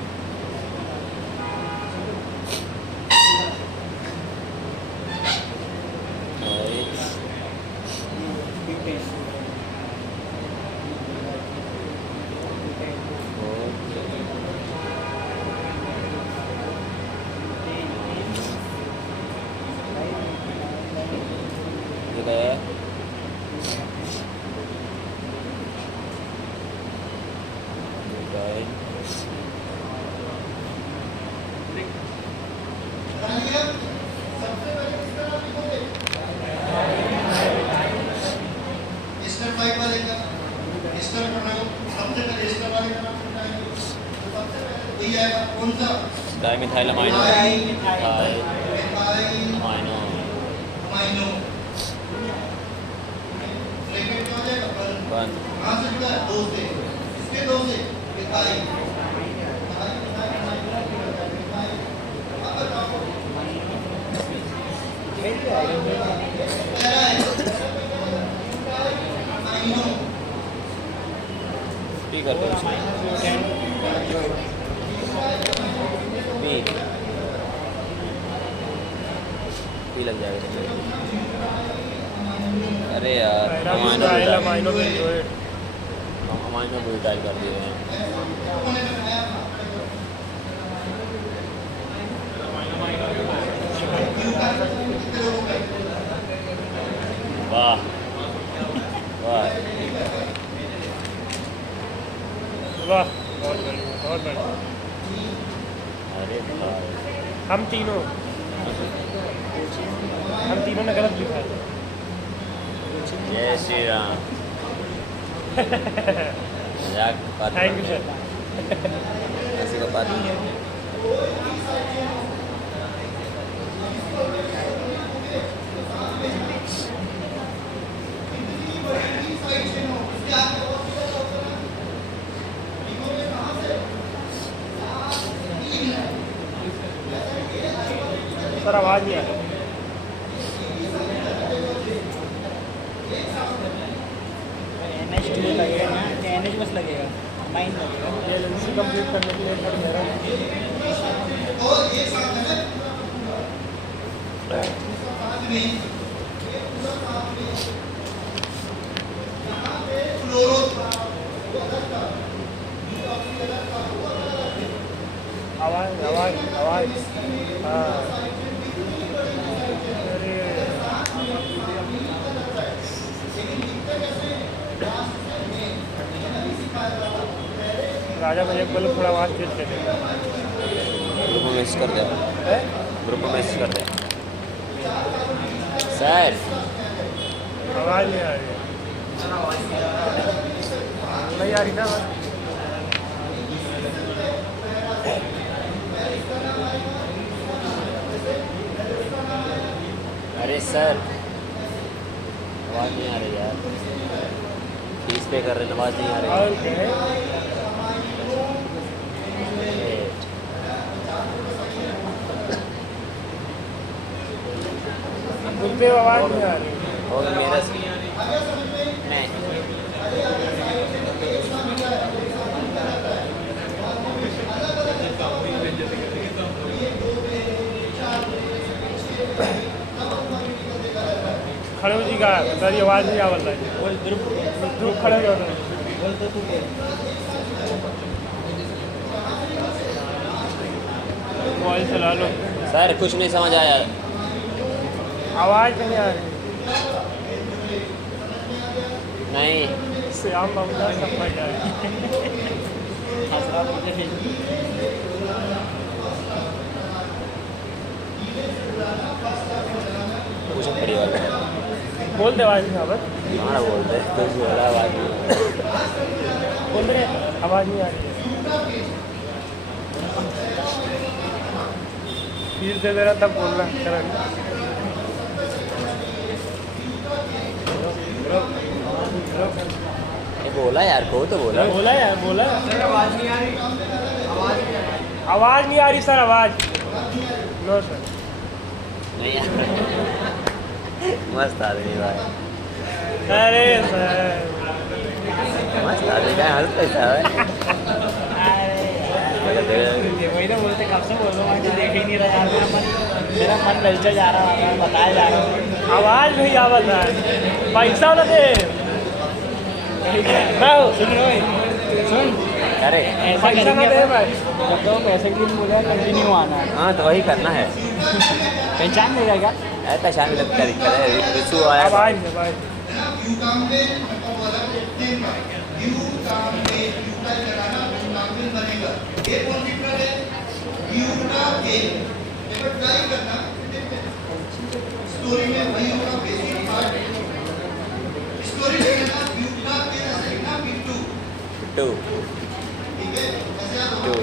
वही आएगा कौन सा dimethyl amino dimethyl. Amino amino bracket में आ जाएगा बंद कहाँ से जुड़ा है दो से इसके दो से इथाइल ठीक कर दो पी पी लग जाएगा अरे यार amino amino benzoate. Amino butyl कर दिए हैं वाह वाह वाह बहुत बढ़िया बहुत बढ़िया। अरे भाई हम तीनों ने गलत लिखा है। जय श्री राम मजाक बात थैंक यू सर। ऐसी का बात नहीं है सर आवाज़ नहीं आ रही। NH2 लगेगा ना NH बस लगेगा माइन लगेगा। ये एजेंसी कंप्लीट करने के लिए सर मेरा आवाज़ आवाज़ आवाज़ हाँ अरे राजा भैया बोलो थोड़ा आवाज़ तेज कर दे। ग्रुप में मैसेज कर दे है? ग्रुप में मैसेज कर दे सर आवाज़ नहीं आ रही है। नहीं आ रही ना आवाज़? अरे सर आवाज़ नहीं आ रही यार फीस पे कर रहे हैं आवाज़ नहीं आ रही और क्या है? बोलते हो आवाज़ नहीं आ रही। और मेरा नहीं खड़े हो जी का सर आवाज़ नहीं आवल रही। बोल ध्रुव खड़े हो रहे बोल तो तू बोल। मोबाइल चला लो। सर कुछ नहीं समझ आया आवाज़ नहीं आ रही। नहीं श्याम बाबू सब बढ़ जाए। हंसरा बोलते फिर कुछ परिवार बोल दे आवाज़ नहीं आवत। कहाँ बोलते कुछ बोला आवाज़ नहीं बोल रहे आवाज़ नहीं आ रही है। फीस दे दे रहा तब बोलना करेक्ट। ये बोला यार को तो बोला बोला यार बोला। आवाज नहीं आ रही आवाज़ नहीं आ रही सर आवाज़। No sir. नहीं यार मस्त आदमी भाई अरे सर मस्त आदमी का हाल कैसा है वही तो बोलते कब से बोल रहा हूँ देख ही नहीं रहा यार मेरा मन ललचा जा रहा है बताया जा रहा हूँ। आवाज़ नहीं आवत है। पैसा ना दे सुन रहे सुन अरे ऐसा पैसा ना दे करेंगे भाई। जब तो पैसे के लिए बोला कंटिन्यू आना है हाँ तो वही करना है पहचान नहीं रहेगा। ऐसा शान लगता है दिक्कत है विशु आया आवाज़ है भाई। ब्यूटाम्बेन तीन ब्यूटाम्बेन ब्यूटा चढ़ाना ब्यूटाम्बेन बनेगा ये कौन सी ड्रग है ब्यूटाकेन एक बार ट्राई करना स्टोरी में वही होगा बेसिक पार्ट स्टोरी में ना ब्यूटाकेन ऐसे लिखना B2 टू ठीक है ऐसे आप टू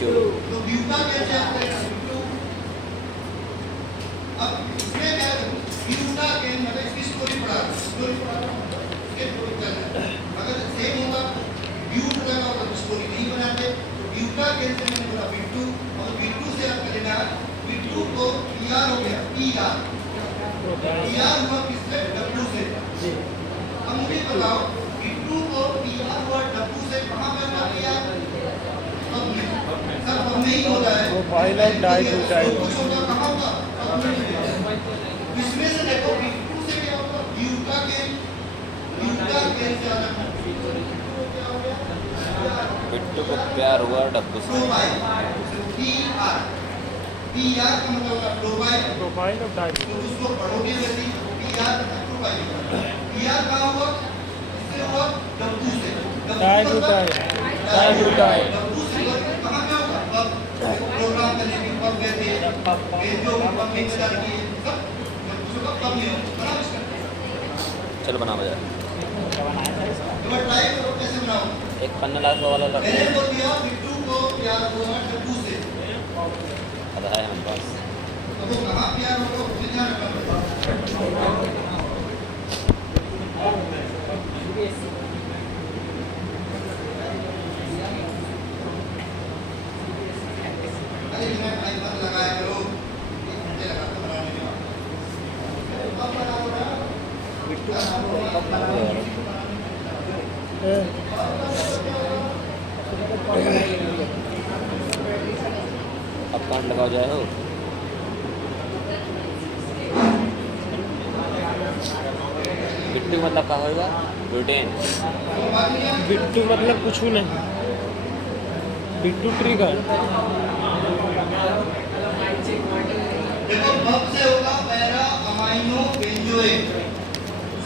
बिच्छू तो ब्यूटा कैसे आप करेंगे बिट्टू अब इसमें क्या ब्यूटा के मतलब इसकी स्टोरी पढ़ा इसके स्टोरी चल अगर सेम होगा ब्यूट लगा होगा तो स्टोरी नहीं बनाते तो ब्यूटा कैसे मैंने बोला बिट्टू और बिट्टू से आप लेना बिट्टू को पीआर हो गया पीआर पीआर हुआ किससे डब्ल्यू से अब मुझे बताओ बिट्टू को पीआर हुआ डब्ल्यू से कहां पे हुआ पीआर अब नहीं सर अब नहीं होता है प्रोफाइल ऑफ डाइब्यूटाइल कुछ होगा कहां होगा इसमें से देखो बिट्टू से क्या होगा ब्यूटा के ज्यादा बिट्टू को प्यार हुआ डब्बू से पीआर पीआर का मतलब होता है प्रोफाइल प्रोफाइल ऑफ तो डाइब्यूटाइल उसको पढ़ोगे वैसे पीआर प्रोफाइल पीआर कहां हुआ इससे हुआ डब्ल्यू से डाइब्यूटाइल डाइब्यूटाइल डब्ल्यू से कहां पे होगा अब प्रोग्राम करने के पब गए थे ये जो पब मिक्स करके सब उसका पब नहीं होगा बना इसका चलो बना बजा तो ट्राई करो कैसे बनाओ एक पन्ना लाख वाला लगा मैंने बोल दिया बिट्टू को प्यार हुआ डब्ल्यू से पता है हम पास तो वो कहां प्यार होगा वो ध्यान रखना पड़ेगा अरे मैं भाई मत लगाया करो एक घंटे लगाता बनाने में अब बनाओ ना बिट्टू अब कांड लगाओ जाए हो बिट्टू मतलब क्या होगा ब्यूटेन बिट्टू मतलब कुछ नहीं बिट्टू ट्रिगर देखो पब से होगा पैरा अमाइनो बेंजोएट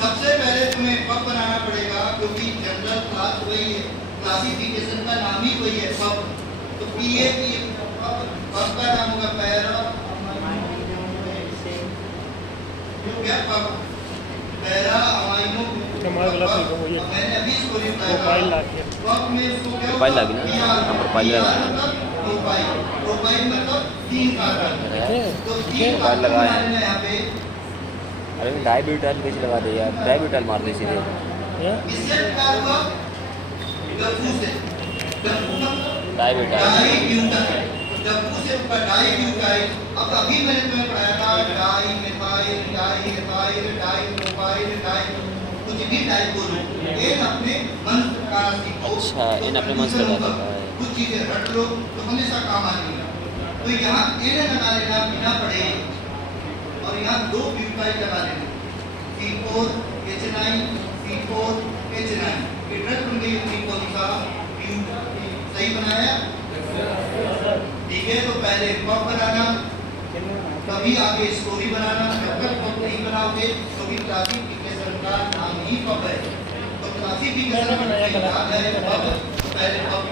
सबसे पहले तुम्हें पब बनाना पड़ेगा क्योंकि जनरल क्लास वही है क्लासिफिकेशन का नाम ही वही है पब तो पीए पब का नाम होगा पैरा क्या पब पैरा अमाइनो हमारा गलत लिखा हुआ है। मैंने अभी इसको प्रोफाइल ला दिया पब में उसको क्या प्रोफाइल लगी ना हम प्रोफाइल लगा प्रोफाइल प्रोफाइल मतलब तीन कार्बन तो तीन प्रोफाइल लगाए हैं। कार्बन यहाँ पे अरे डाइब्यूटाइल कैसे लगा दे यार डाइब्यूटाइल मार दे सीधे इससे क्या हुआ डब्ल्यू से डब्ल्यू मतलब डाइब्यूटाइल डाइब्यूटाइल डब्ल्यू से डाइब्यूटाइल अब अभी मैंने तुम्हें पढ़ाया था डाइमेथाइल डाइएथाइल डाइप्रोपाइल डाइ कुछ भी डाइ बोलो इन अपने मंत्र का सीखो अच्छा इन अपने मन से लगा देता है कुछ चीजें रट लो तो हमेशा काम आएगी तो यहाँ इन लगा लेना बिना पढ़े और यहाँ दो ब्यूटाइल लगा लेना C4H9 C4H9 ये रट बन गई अपनी कौन सा सही बनाया ठीक है तो पहले पब बनाना तभी आगे स्टोरी बनाना जब तक पब नहीं बनाओगे क्योंकि क्लासिफिकेशन का नाम ही पब है तो क्लासिफिकेशन का नाम है पब पहले पब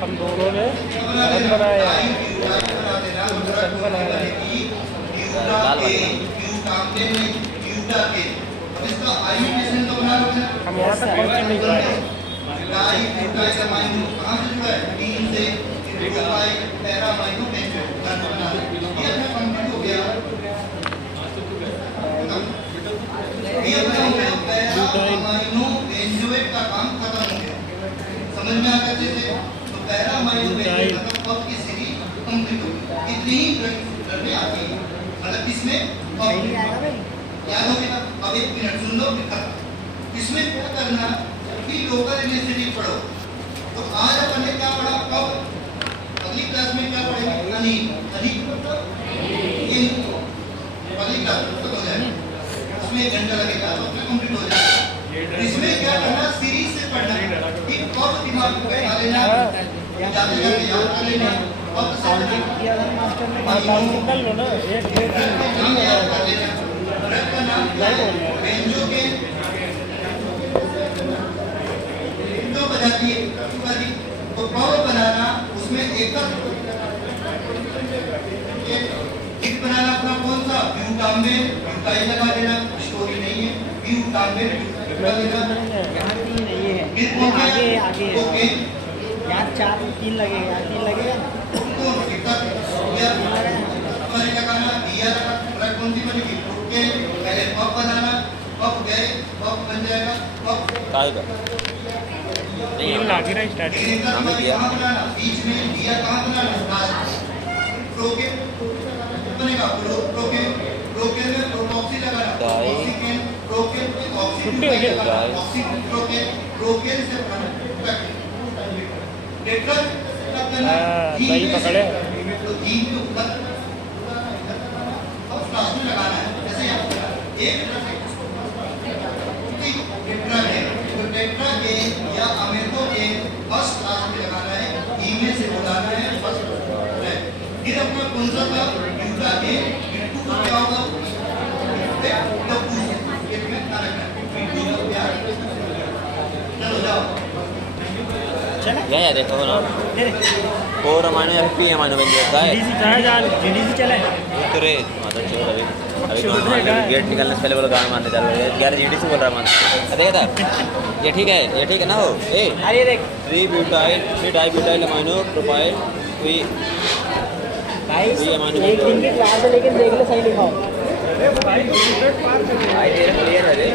हम दोनों ने गलत बनाया हम वहाँ तक पहुँच ही नहीं पाए का काम खत्म हो गया समझ में आ गया तो पैरामाइनो मतलब पब की सीरीज कंप्लीट हो गई इतनी ही करने आती है मतलब इसमें याद हो गया अब एक मिनट सुन लो इसमें क्या करना कि लोकल इनिशिएटिव पढ़ो तो आज अपन ने क्या पढ़ा कब अगली क्लास में क्या पढ़ेंगे अली मतलब ये अगली क्लास खत्म हो जाएगा उसमें 1 घंटा लगेगा तो अपना कंप्लीट हो जाएगा इसमें क्या करना सीरीज से पढ़ना कि कब दिमाग में बैठा लेना जाते जाते याद कर लेना और काउंटिंग किया था मास्टर ने काउंटिंग कर लो ना 1 2 3 नाम याद कर लेना रट का नाम क्या है बेंजो के जो बजाती है तो पावर बनाना उसमें एक बनाना अपना कौन सा ब्यूटामेन ब्यूटाइल लगा देना स्टोरी नहीं है ब्यूटामेन लगा देना फिर कौन आगे ओके यहाँ 3 लगेगा, यहाँ 3 लगेगा। तो कितना या हमारे क्या करना दिया रखा कौन सी बनेगी के पहले पप बनाना पप गए पप बन जाएगा पप काय का नहीं तीन लाख ही रहा स्टार्टिंग इनका कहाँ बनाना बीच में दिया कहाँ बनाना प्रोके बनेगा प्रोके प्रोके में प्रोटॉक्सी लगाना दाई। ऑक्सीजन प्रोके छुट्टी हो गई। दाई। ऑक्सीजन प्रोके प्रोके से बनाना टेट्रा सही पकड़े। तो तीन के ऊपर अब फ्लास्क में लगाना है जैसे यहाँ पर एक टेट्रा है तो टेट्रा के या अमेटो के फर्स्ट क्लास में लगाना है धीमे से बढ़ाना है फर्स्ट है फिर अपना कौन सा था यूटा के बिट्टू को क्या होगा एक में रखना बिट्टू को प्यार चलो जाओ या देखो ना 4 अमाइनो या 3 अमाइनो बन जाता है GDC कहाँ जा GDC चले उतरे माता चोर अभी छोड़ देगा। गेट निकलने से पहले बोला गाना मारने चालू हो गया यार जीडी से बोल रहा मान देखा था ये ठीक है ना हो ए अरे देख 3 ब्यूटाइल 3 डाइब्यूटाइल अमाइनो प्रोपाइल 3 भाई ये अमाइनो एक दिन की क्लास है लेकिन देख लो सही लिखाओ। आई दे रहे क्लियर है रे